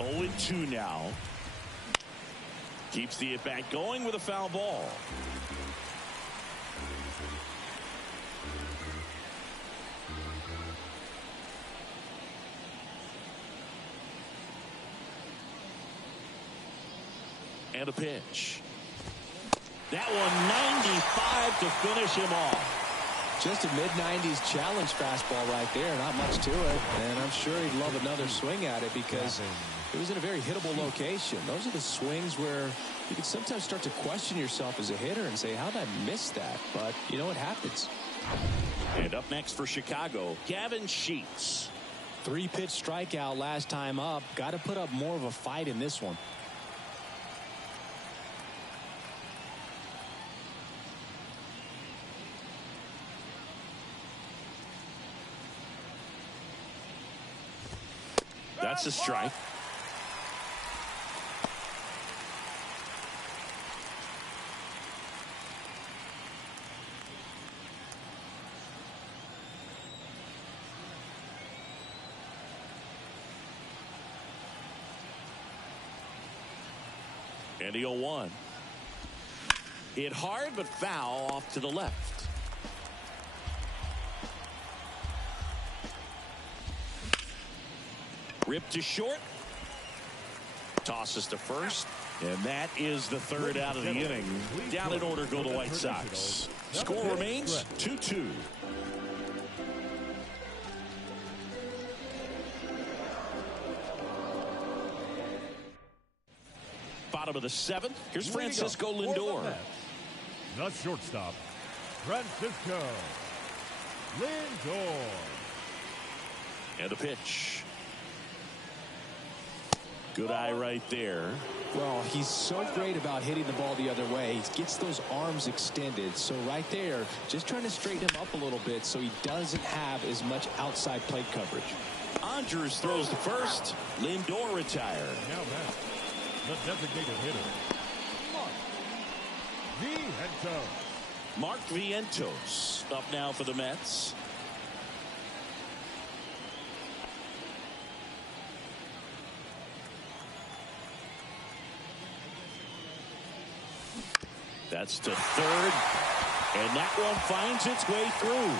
Oh, 0-2 now. Keeps the at-bat going with a foul ball. And a pitch. That one 95 to finish him off. Just a mid-90s challenge fastball right there. Not much to it. And I'm sure he'd love another swing at it because it was in a very hittable location. Those are the swings where you can sometimes start to question yourself as a hitter and say, how did I miss that? But, you know, it happens. And up next for Chicago, Gavin Sheets. 3-pitch strikeout last time up. Got to put up more of a fight in this one. That's a strike. And the 0-1. Hit hard but foul off to the left. Ripped to short. Tosses to first. And that is the third out of the inning. Down in order go the White Sox. Score remains 2-2. Bottom of the 7th. Here's Francisco Lindor. The shortstop, Francisco Lindor. And a pitch. Good eye right there. Well, he's so great about hitting the ball the other way. He gets those arms extended. So right there, just trying to straighten him up a little bit so he doesn't have as much outside plate coverage. Andres throws the first. Lindor retired. Now that, the designated hitter, Mark Vientos up now for the Mets. That's to third. And that one finds its way through.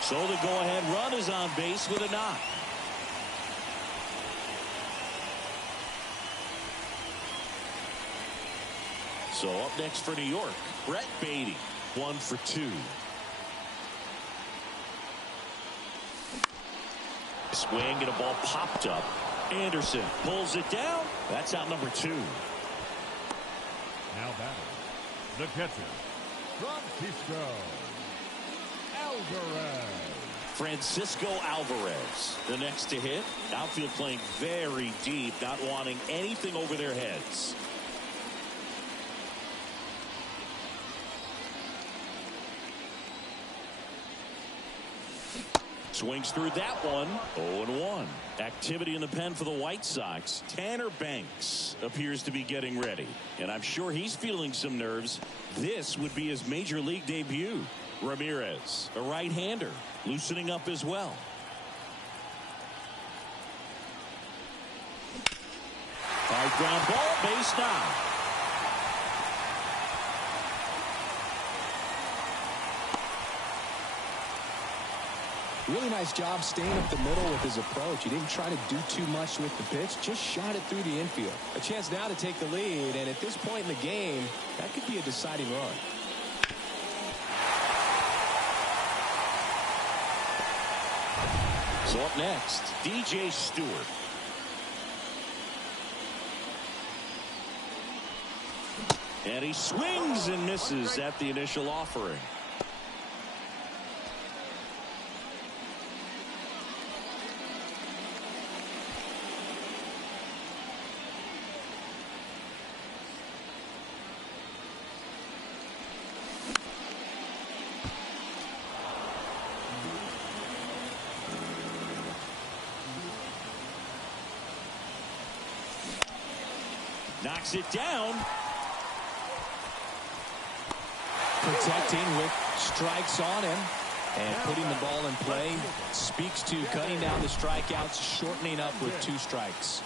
So the go-ahead run is on base with a knock. So up next for New York, Brett Beatty, 1 for 2. Swing and a ball popped up. Anderson pulls it down. That's out number 2. Now batting, the catcher, Francisco Alvarez, the next to hit. Outfield playing very deep, not wanting anything over their heads. Swings through that one. 0-1. Activity in the pen for the White Sox. Tanner Banks appears to be getting ready. And I'm sure he's feeling some nerves. This would be his major league debut. Ramirez, a right-hander, loosening up as well. High ground ball, base now. Really nice job staying up the middle with his approach. He didn't try to do too much with the pitch, just shot it through the infield. A chance now to take the lead, and at this point in the game, that could be a deciding run. So up next, DJ Stewart. And he swings and misses at the initial offering. Knocks it down. Protecting with strikes on him and putting the ball in play. Speaks to cutting down the strikeouts, shortening up with 2 strikes.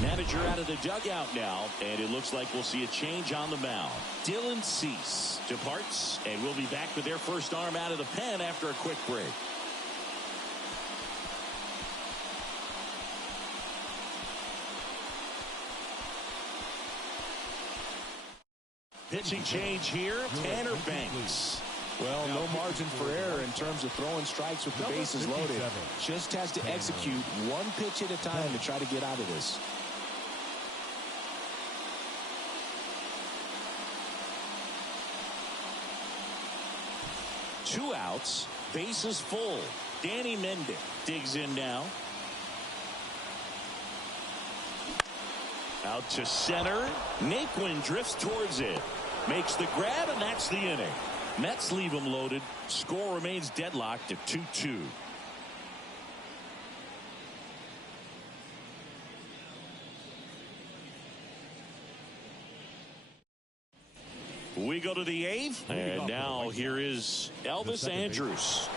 Manager out of the dugout now, and it looks like we'll see a change on the mound. Dylan Cease departs, and we'll be back with their first arm out of the pen after a quick break. Pitching change here, Tanner Banks. Well, no margin for error in terms of throwing strikes with the bases loaded. Just has to execute one pitch at a time to try to get out of this. Two outs, bases full. Danny Mendick digs in now. Out to center. Naquin drifts towards it. Makes the grab, and that's the inning. Mets leave him loaded. Score remains deadlocked at 2-2. We go to the 8th, and now here is Elvis Andrus.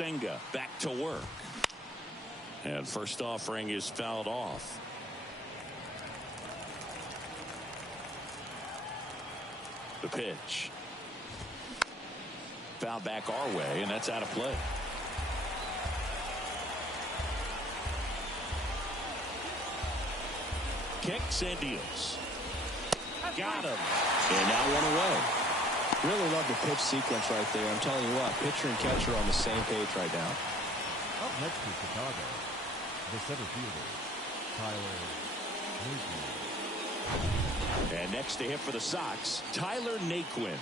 Senga back to work. And first offering is fouled off. The pitch. Foul back our way, and that's out of play. Kicks and deals. Got him. And now one away. Really love the pitch sequence right there. I'm telling you what, pitcher and catcher are on the same page right now. Up next to Chicago, the center fielder, Tyler Naquin. And next to hit for the Sox, Tyler Naquin.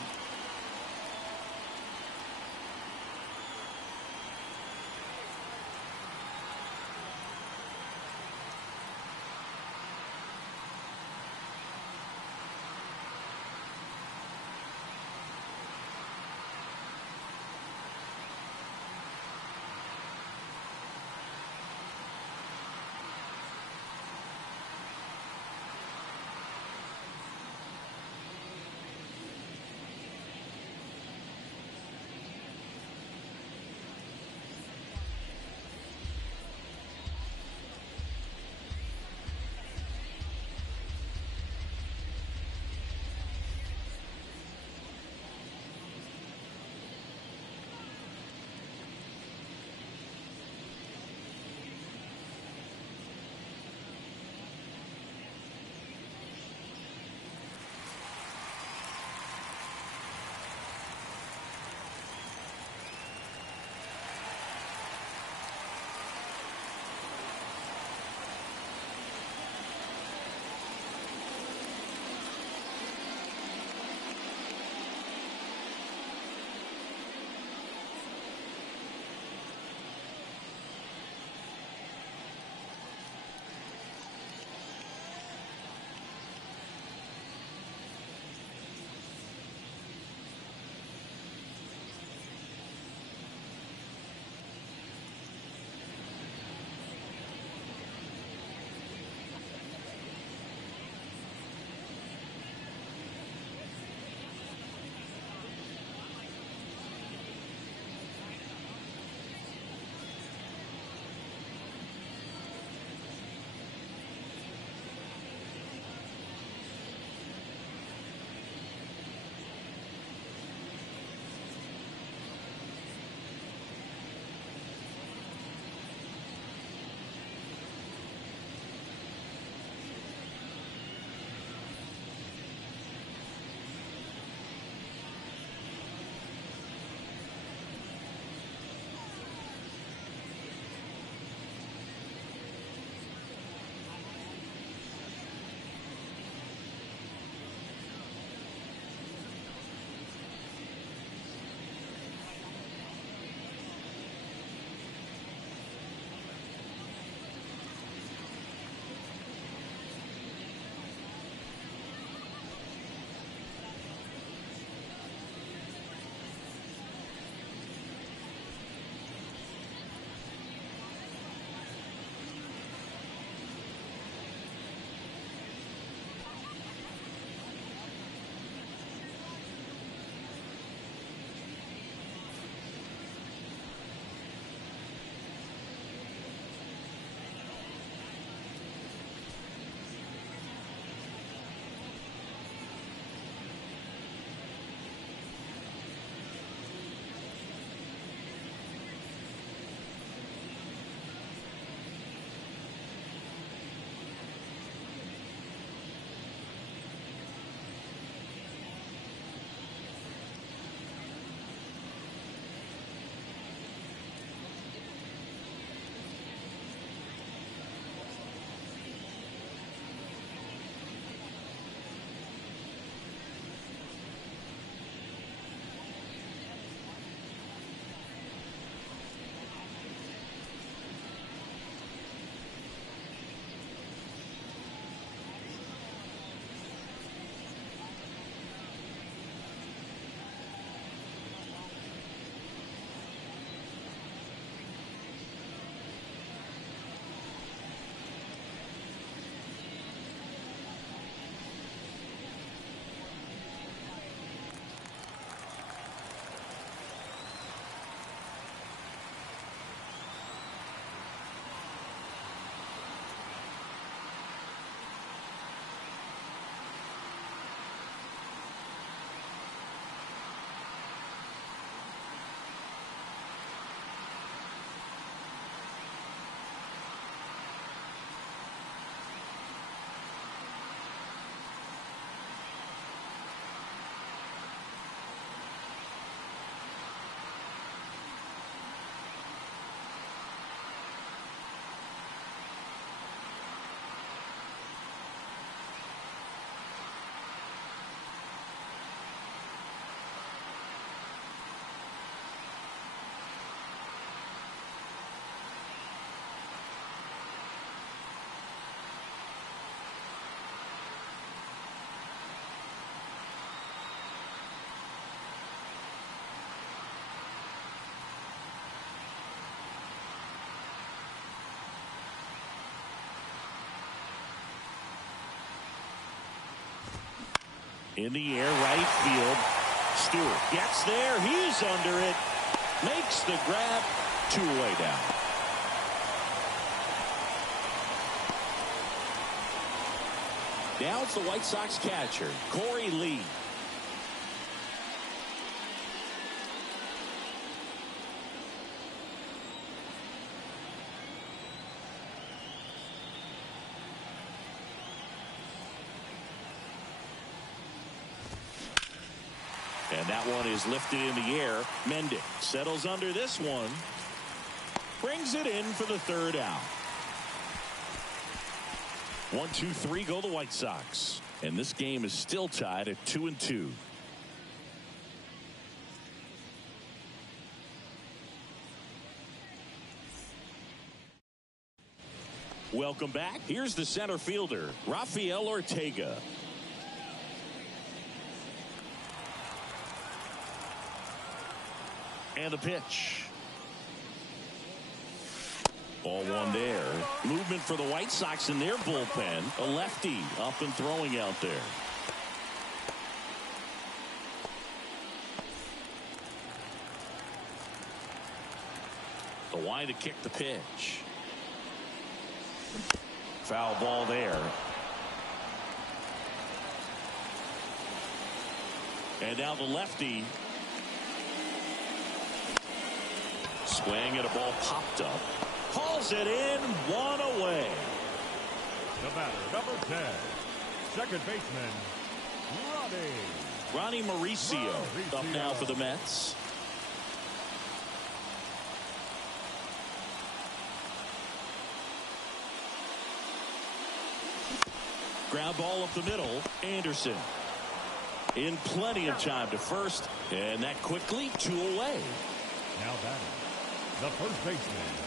In the air, right field. Stewart gets there. He's under it. Makes the grab. 2 away down. Now it's the White Sox catcher, Corey Lee. And that one is lifted in the air. Mendick settles under this one. Brings it in for the 3rd out. 1, 2, 3 go the White Sox. And this game is still tied at 2-2. Welcome back. Here's the center fielder, Rafael Ortega. And the pitch. Ball 1 there. Movement for the White Sox in their bullpen. A lefty up and throwing out there. The wide to kick the pitch. Foul ball there. And now the lefty. Swing and a ball popped up. Hauls it in. 1 away. The batter, number 10, second baseman, Ronnie Mauricio up now for the Mets. Ground ball up the middle. Anderson in plenty of time to first, and that quickly 2 away. Now batting, the first baseman,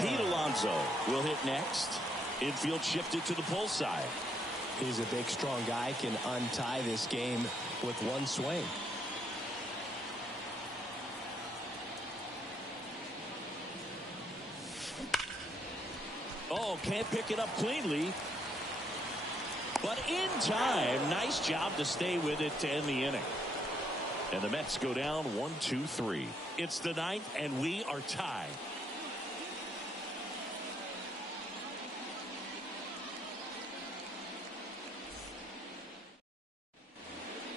Pete Alonso will hit next. Infield shifted to the pull side. He's a big, strong guy. Can untie this game with 1 swing. Oh, can't pick it up cleanly. But in time, nice job to stay with it to end the inning. And the Mets go down 1-2-3. It's the 9th, and we are tied.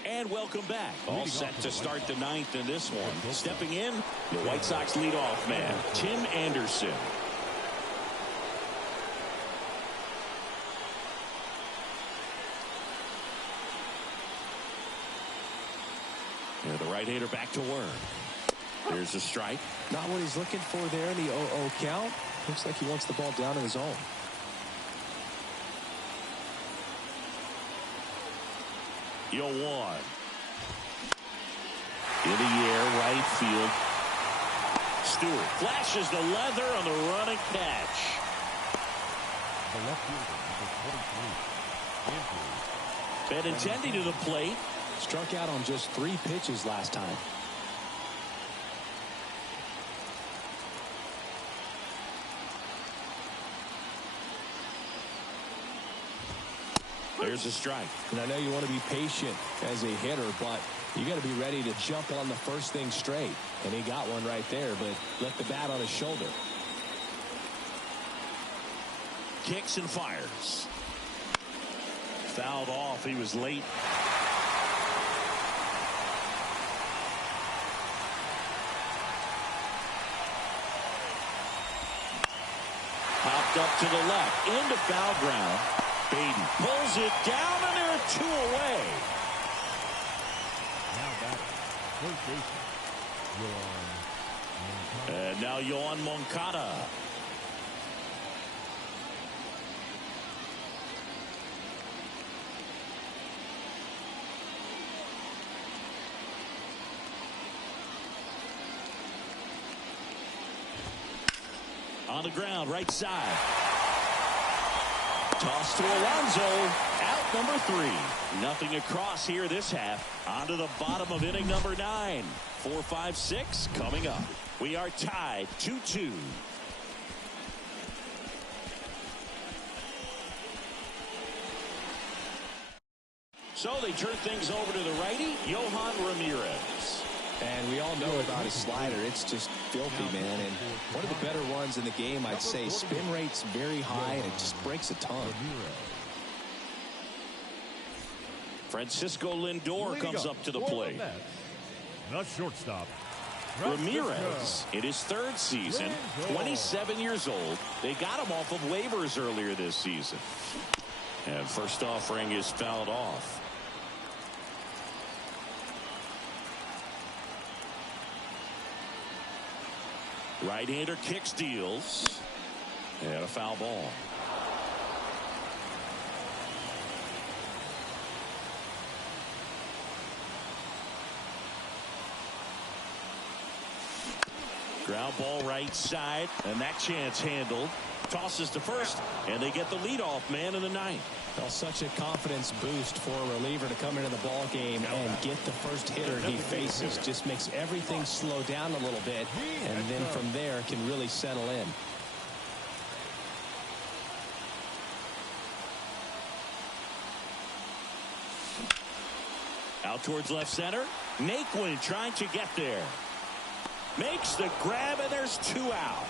And welcome back. All set to start the 9th in this one. Stepping in, the White Sox leadoff man, Tim Anderson. And the right-hander back to work. There's a strike. Not what he's looking for there in the 0-0 count. Looks like he wants the ball down in his own. Yo, 1. In the air, right field. Stewart flashes the leather on the running catch. the left fielder, number 23, Benintendi to the plate. Struck out on just 3 pitches last time. There's a strike. And I know you want to be patient as a hitter, but you got to be ready to jump on the first thing straight. And he got one right there, but left the bat on his shoulder. Kicks and fires. Fouled off. He was late. Popped up to the left. Into foul ground. Beatty pulls it down, and there are 2 away. now batting, first baseman, And now Yohan Moncada. On the ground, right side. Toss to Alonso. Out number 3. Nothing across here this half. On to the bottom of inning number 9. 4, 5, 6 coming up. We are tied 2-2. So they turn things over to the righty, Yohan Ramirez. And we all know about his slider. It's just filthy, man. And one of the better ones in the game, I'd say. Spin rate's very high, and it just breaks a ton. Francisco Lindor comes up to the plate. The shortstop, Ramirez, in his third season, 27 years old. They got him off of waivers earlier this season. And first offering is fouled off. Right-hander kicks, deals, and a foul ball. Ground ball right side, and that chance handled. Tosses to first, and they get the leadoff man in the ninth. Well, such a confidence boost for a reliever to come into the ball game and get the first hitter he faces. Just makes everything slow down a little bit, and then from there can really settle in. Out towards left center. Naquin trying to get there. Makes the grab, and there's 2 out.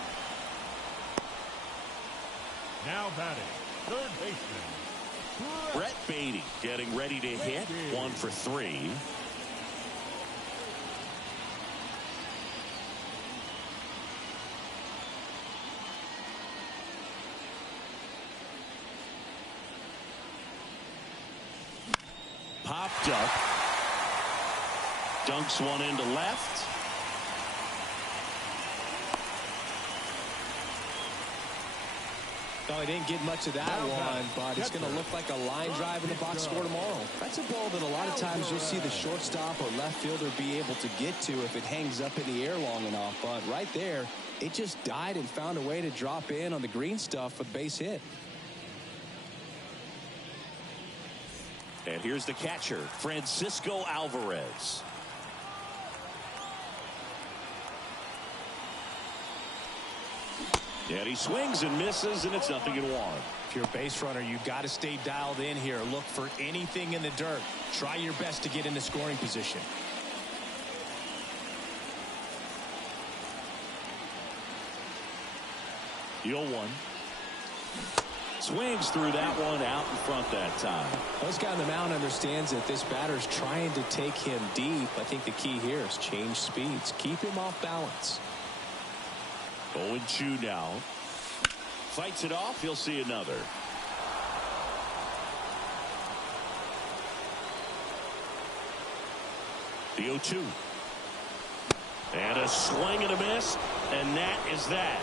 Now batting, third baseman, Brett Beatty getting ready to hit. 1 for 3. Popped up. Dunks one into left. No, he didn't get much of that one, but it's going to look like a line drive in the box score tomorrow. That's a ball that a lot of times you'll see the shortstop or left fielder be able to get to if it hangs up in the air long enough. But right there, it just died and found a way to drop in on the green stuff for the base hit. And here's the catcher, Francisco Alvarez. And he swings and misses, and it's 0-1. If you're a base runner, you've got to stay dialed in here. Look for anything in the dirt. Try your best to get into scoring position. The 0-1. Swings through that one, out in front that time. This guy on the mound understands that this batter's trying to take him deep. I think the key here is change speeds. Keep him off balance. 0-2 now. Fights it off. He'll see another. The 0-2. And a swing and a miss. And that is that.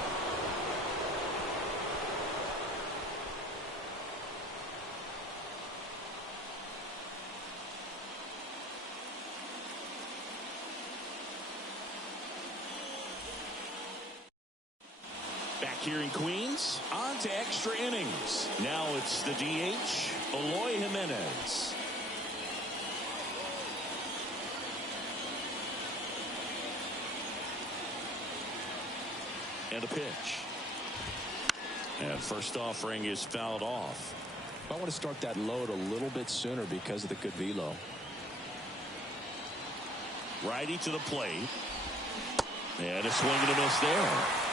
Back here in Queens, on to extra innings. Now it's the DH, Eloy Jimenez. And a pitch. And first offering is fouled off. I want to start that load a little bit sooner because of the good velo. Righty to the plate. And a swing and a miss there.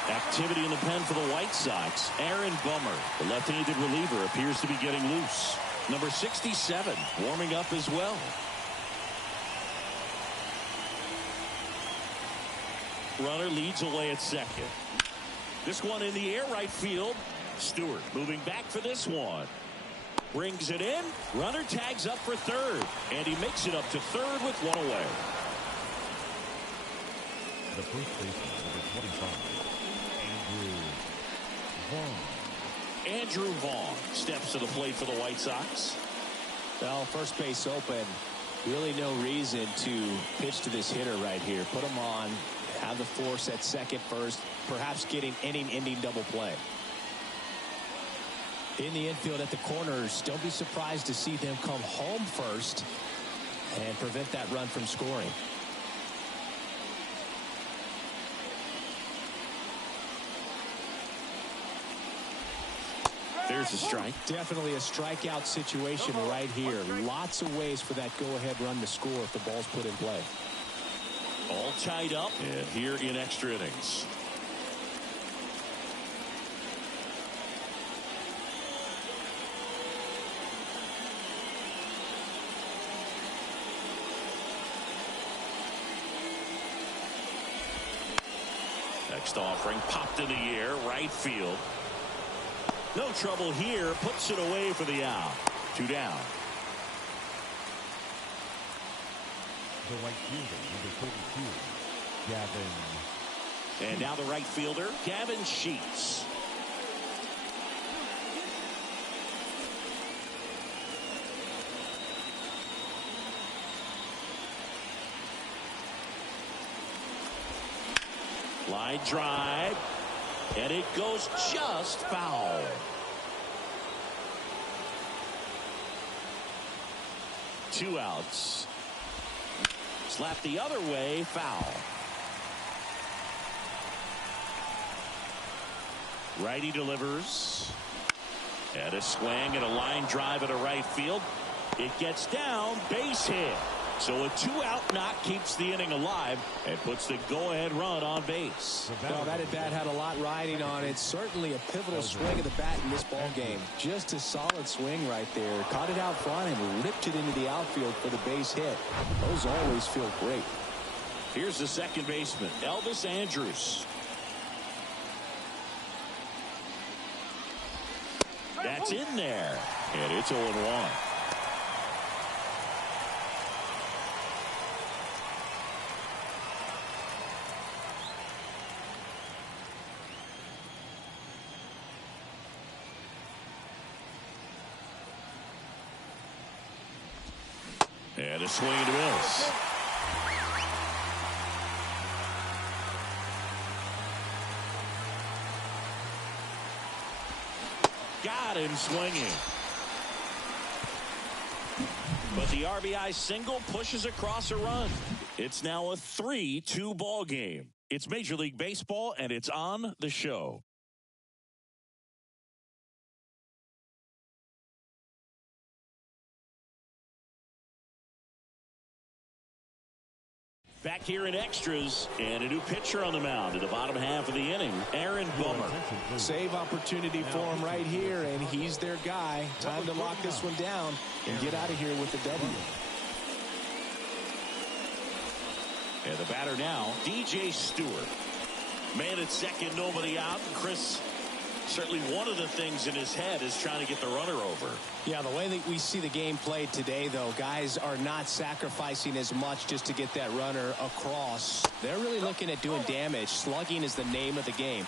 Activity in the pen for the White Sox. Aaron Bummer, the left-handed reliever, appears to be getting loose. Number 67 warming up as well. Runner leads away at second. This one in the air, right field. Stewart moving back for this one. Brings it in. Runner tags up for third. And he makes it up to third with one away. the first baseman, number 25. Andrew Vaughn steps to the plate for the White Sox. Well, first base open. Really no reason to pitch to this hitter right here. Put him on. Have the force at second first. Perhaps getting inning-ending double play. In the infield at the corners, don't be surprised to see them come home first and prevent that run from scoring. There's a strike. Definitely a strikeout situation right here. Lots of ways for that go-ahead run to score if the ball's put in play. All tied up and here in extra innings. Next offering popped in the air, right field. No trouble here, puts it away for the out. 2 down. The right fielder, number 42, Gavin. And now the right fielder, Gavin Sheets. Line drive, and it goes just foul. Two outs. Slap the other way, foul. Righty delivers. And a swing and a line drive at a right field. It gets down, base hit. So a 2-out knock keeps the inning alive and puts the go-ahead run on base. Well, that at-bat had a lot riding on it. Certainly a pivotal swing of the bat in this ball game. Just a solid swing right there. Caught it out front and ripped it into the outfield for the base hit. Those always feel great. Here's the second baseman, Elvis Andrus. That's in there. And it's 0-1. And a swing and a miss. Got him swinging. But the RBI single pushes across a run. It's now a 3-2 ball game. It's Major League Baseball, and it's on the show. Back here in extras, and a new pitcher on the mound in the bottom half of the inning, Aaron Bummer. Save opportunity for him right here, and he's their guy. Time to lock this one down and get out of here with the W. And the batter now, DJ Stewart. Man at second, nobody out. Chris, certainly one of the things in his head is trying to get the runner over. Yeah, the way that we see the game played today, though, guys are not sacrificing as much just to get that runner across. They're really looking at doing damage. Slugging is the name of the game.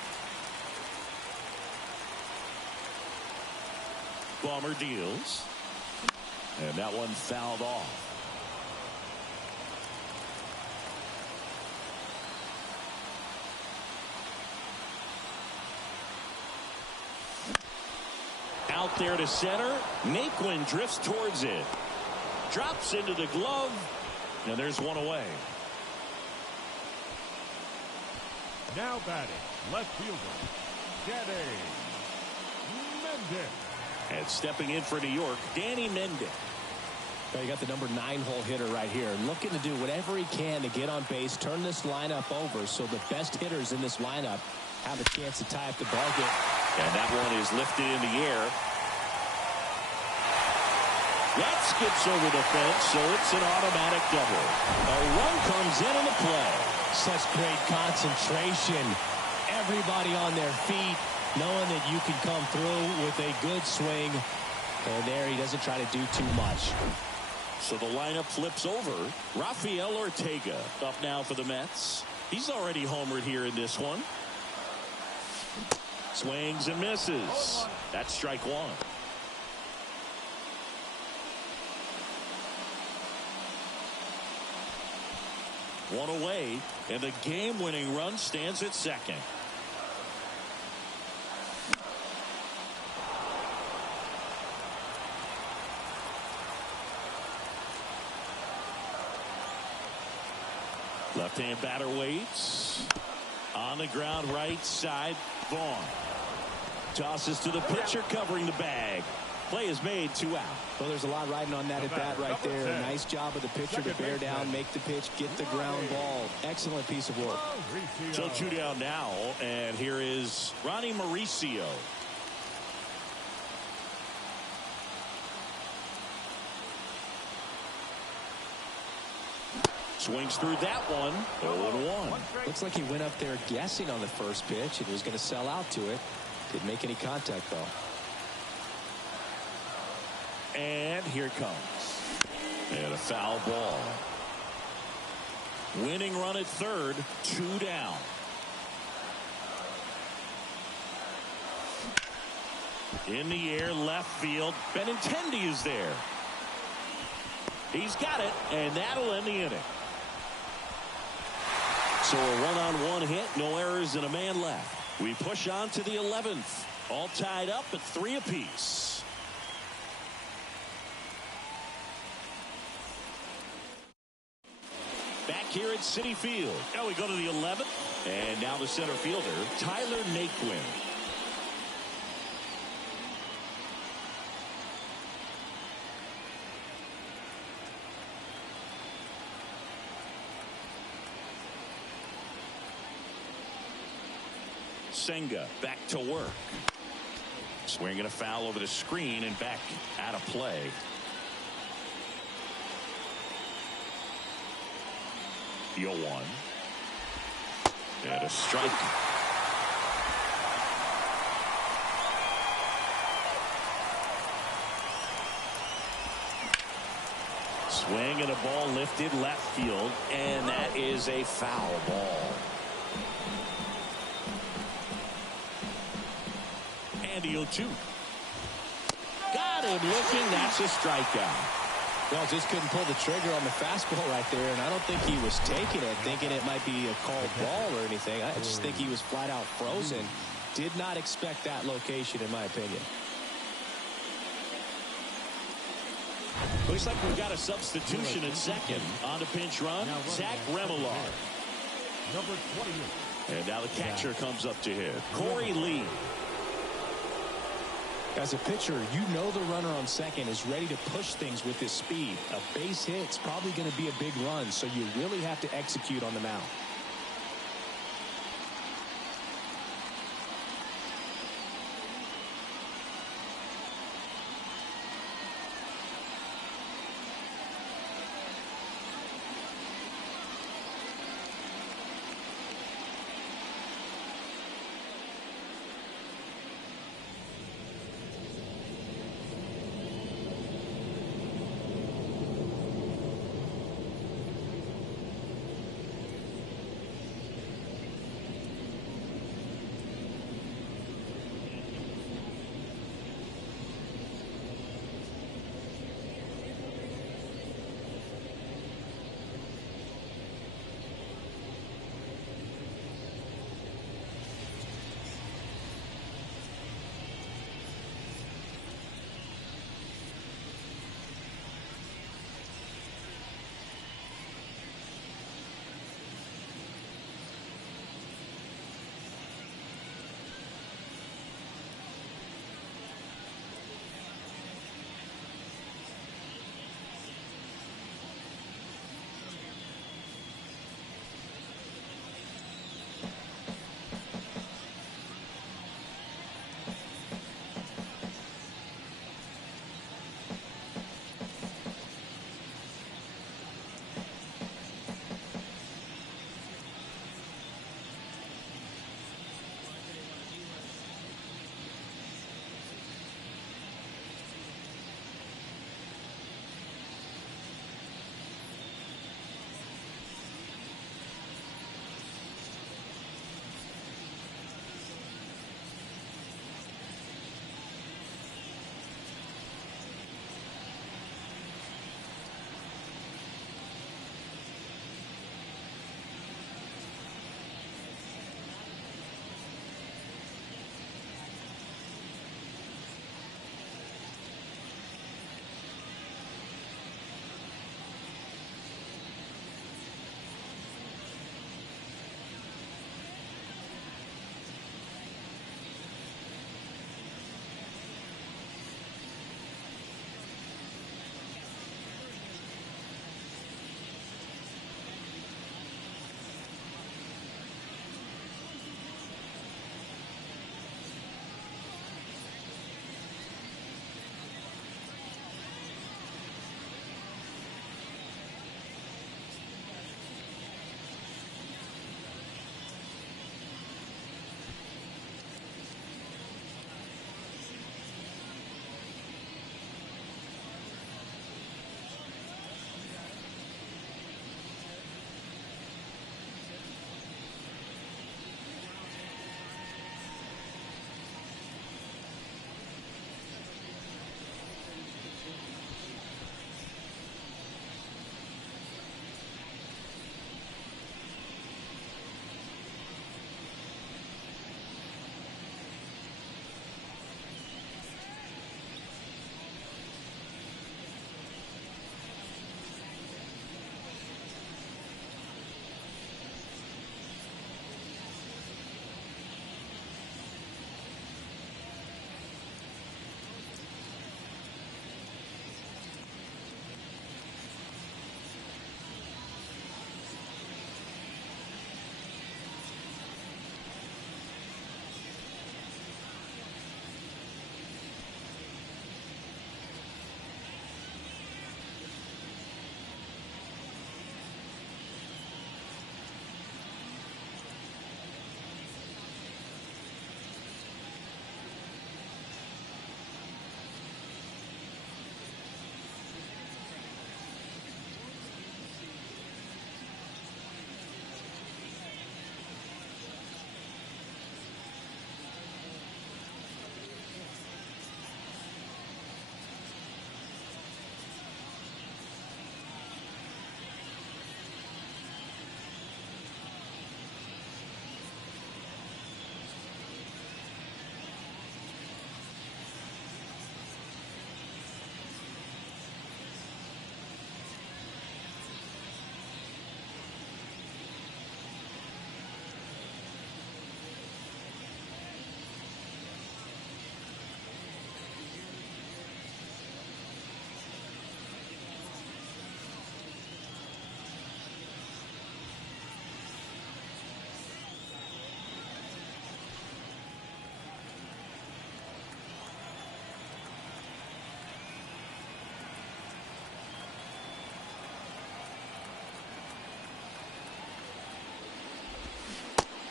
Bummer deals. And that one fouled off. Out there to center. Naquin drifts towards it. Drops into the glove. And there's one away. Now batting, left fielder, Danny Mendez. And stepping in for New York, Danny Mendez. You got the number 9 hole hitter right here, looking to do whatever he can to get on base, turn this lineup over so the best hitters in this lineup have a chance to tie up the ball game. And that one is lifted in the air. That skips over the fence, so it's an automatic double. A run comes in on the play. Such great concentration. Everybody on their feet, knowing that you can come through with a good swing. And there he doesn't try to do too much. So the lineup flips over. Rafael Ortega up now for the Mets. He's already homered here in this one. Swings and misses. That's strike one. One away, and the game-winning run stands at second. Left-hand batter waits. On the ground, right side, Vaughn. tosses to the pitcher covering the bag. Play is made, 2 out. Well, there's a lot riding on that at bat right there. Nice job of the pitcher to bear down, make the pitch, get the ground ball. Excellent piece of work. So 2 down now, and here is Ronnie Mauricio. Swings through that one. 0-1. Looks like he went up there guessing on the first pitch and was going to sell out to it. Didn't make any contact, though. And here it comes. And a foul ball. Winning run at third. 2 down. In the air, left field. Benintendi is there. He's got it, and that'll end the inning. So a 1-on-1 hit, no errors, and a man left. We push on to the 11th. All tied up at 3 apiece. Back here at Citi Field. Now we go to the 11th. And now the center fielder, Tyler Naquin. Senga back to work. Swinging a foul over the screen and back out of play. The 0-1. And a strike. Swing and a ball lifted left field, and that is a foul ball. And the 0-2. Got him looking. That's a strikeout. Well, just couldn't pull the trigger on the fastball right there, and I don't think he was taking it, thinking it might be a called ball or anything. I just think he was flat out frozen. Did not expect that location, in my opinion. Looks like we've got a substitution at second. On the pinch run, Zach Remillard. Number 28. And now the catcher comes up to hit. Corey Lee. As a pitcher, you know the runner on second is ready to push things with his speed. A base hit's probably going to be a big run, so you really have to execute on the mound.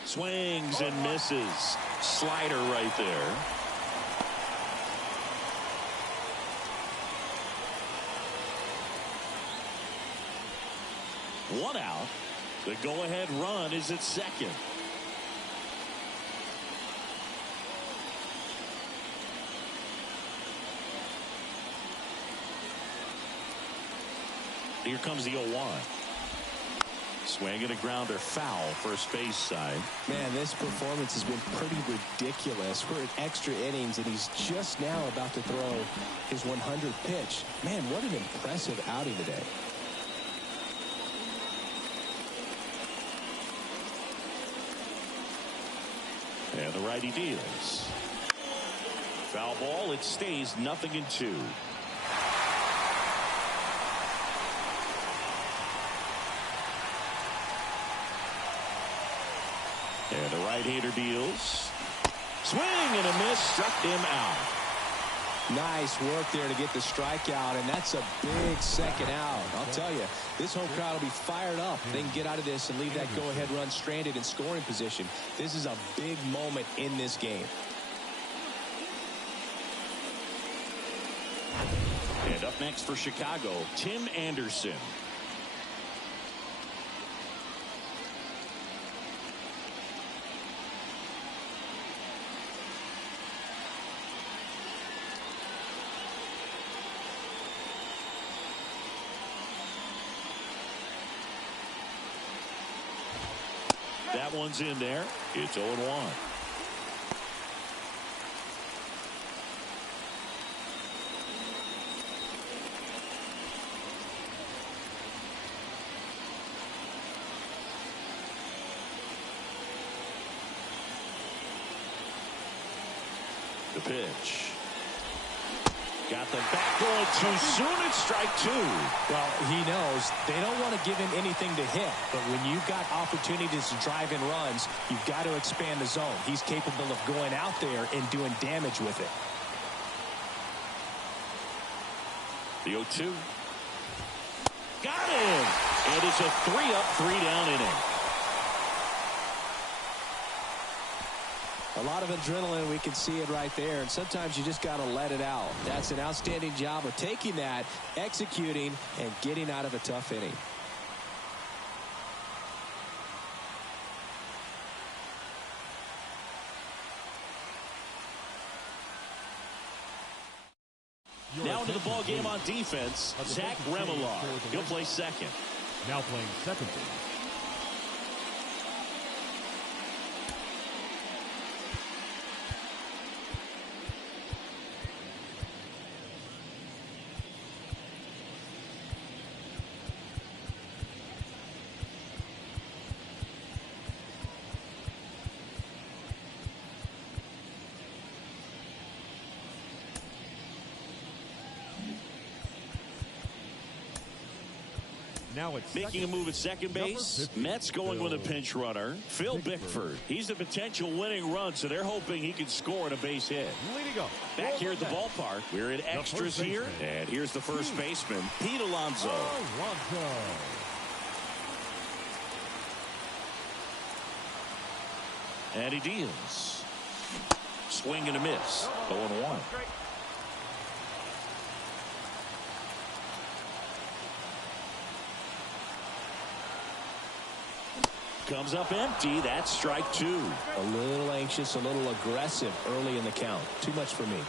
Swings and misses. Slider right there. One out. The go-ahead run is at second. Here comes the 0-1. Swinging a grounder foul, first base side. Man, this performance has been pretty ridiculous. We're in extra innings, and he's just now about to throw his 100th pitch. Man, what an impressive outing today. And the righty deals. Foul ball. It stays 0-2. And the right-hander deals. Swing and a miss. Struck him out. Nice work there to get the strikeout, and that's a big second out. I'll tell you, this home crowd will be fired up if they can get out of this and leave that go-ahead run stranded in scoring position. This is a big moment in this game. And up next for Chicago, Tim Anderson. That one's in there. It's 0-1. The pitch. Got the bat going too soon. It's strike two. Well, he knows they don't want to give him anything to hit, but when you've got opportunities to drive in runs, you've got to expand the zone. He's capable of going out there and doing damage with it. The 0-2. Got him. And it's a 3-up, 3-down inning. A lot of adrenaline, we can see it right there, and sometimes you just got to let it out. That's an outstanding job of taking that, executing, and getting out of a tough inning. Now into the ball game on defense, Zach Remillard. He'll play second. Now playing second base, now it's making a move at second base. Mets going with a pinch runner. Phil Bickford. He's a potential winning run, so they're hoping he can score on a base hit. Back here at the ballpark, we're in extras here. And here's the first baseman, Pete Alonso. And he deals. Swing and a miss. 0-1. Comes up empty. That's strike two. A little anxious, a little aggressive early in the count. Too much for me.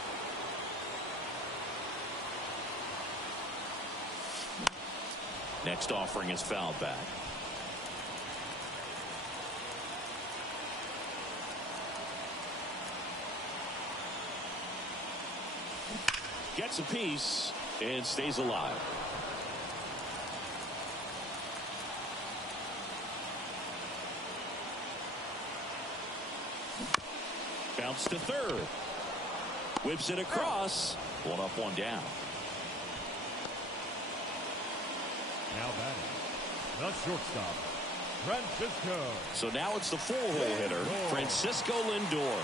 Next offering is fouled back. Gets a piece and stays alive. Bounce to third. Whips it across. One up, one down. Now batting, the shortstop, Francisco. So now it's the four-hole hitter, Francisco Lindor.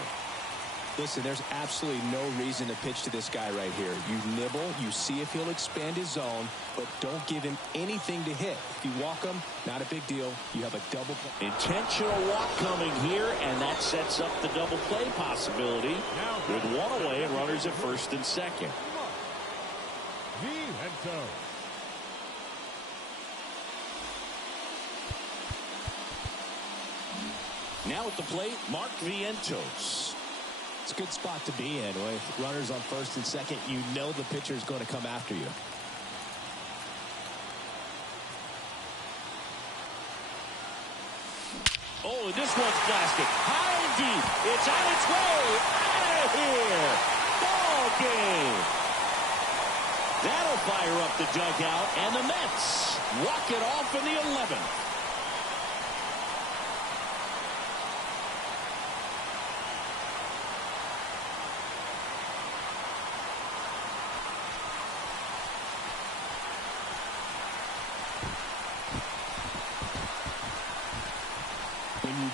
Listen, there's absolutely no reason to pitch to this guy right here. You nibble, you see if he'll expand his zone, but don't give him anything to hit. If you walk him, not a big deal. You have a double play. Intentional walk coming here, and that sets up the double play possibility with one away and runners at first and second. Now at the plate, Mark Vientos. It's a good spot to be in. With runners on first and second, you know the pitcher is going to come after you. Oh, this one's blasted. High and deep. It's on its way. Out of here. Ball game. That'll fire up the dugout, and the Mets walk it off in the 11th.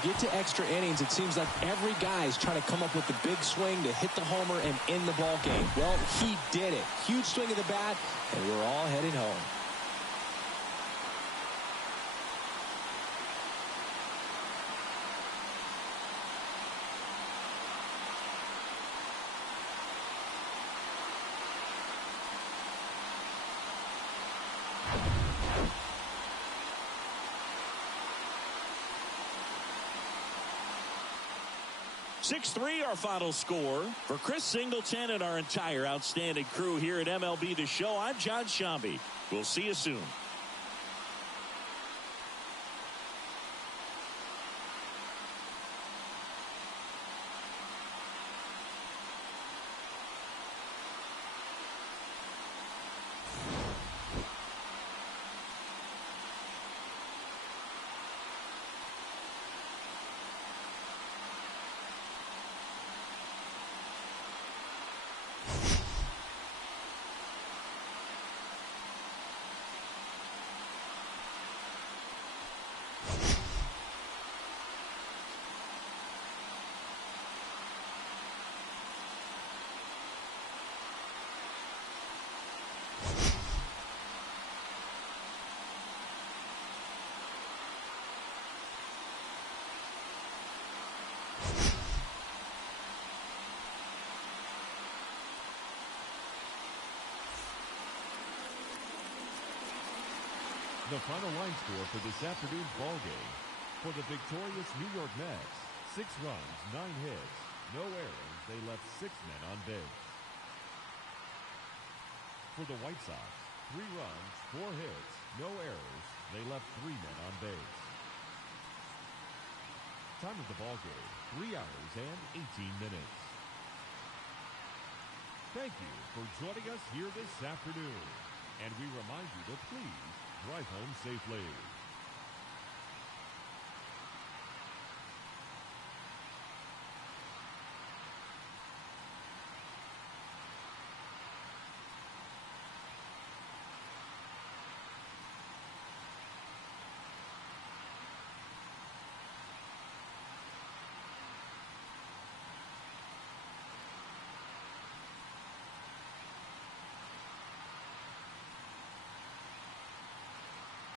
Get to extra innings, it seems like every guy is trying to come up with the big swing to hit the homer and end the ball game. Well, he did it. Huge swing of the bat, and we're all headed home. Six-3 our final score. For Chris Singleton and our entire outstanding crew here at MLB The Show, I'm John Shambi. We'll see you soon. The final line score for this afternoon's ball game. For the victorious New York Mets, 6 runs, 9 hits, no errors. They left 6 men on base. For the White Sox, 3 runs, 4 hits, no errors. They left 3 men on base. Time of the ball game, 3 hours and 18 minutes. Thank you for joining us here this afternoon. And we remind you to please drive home safely.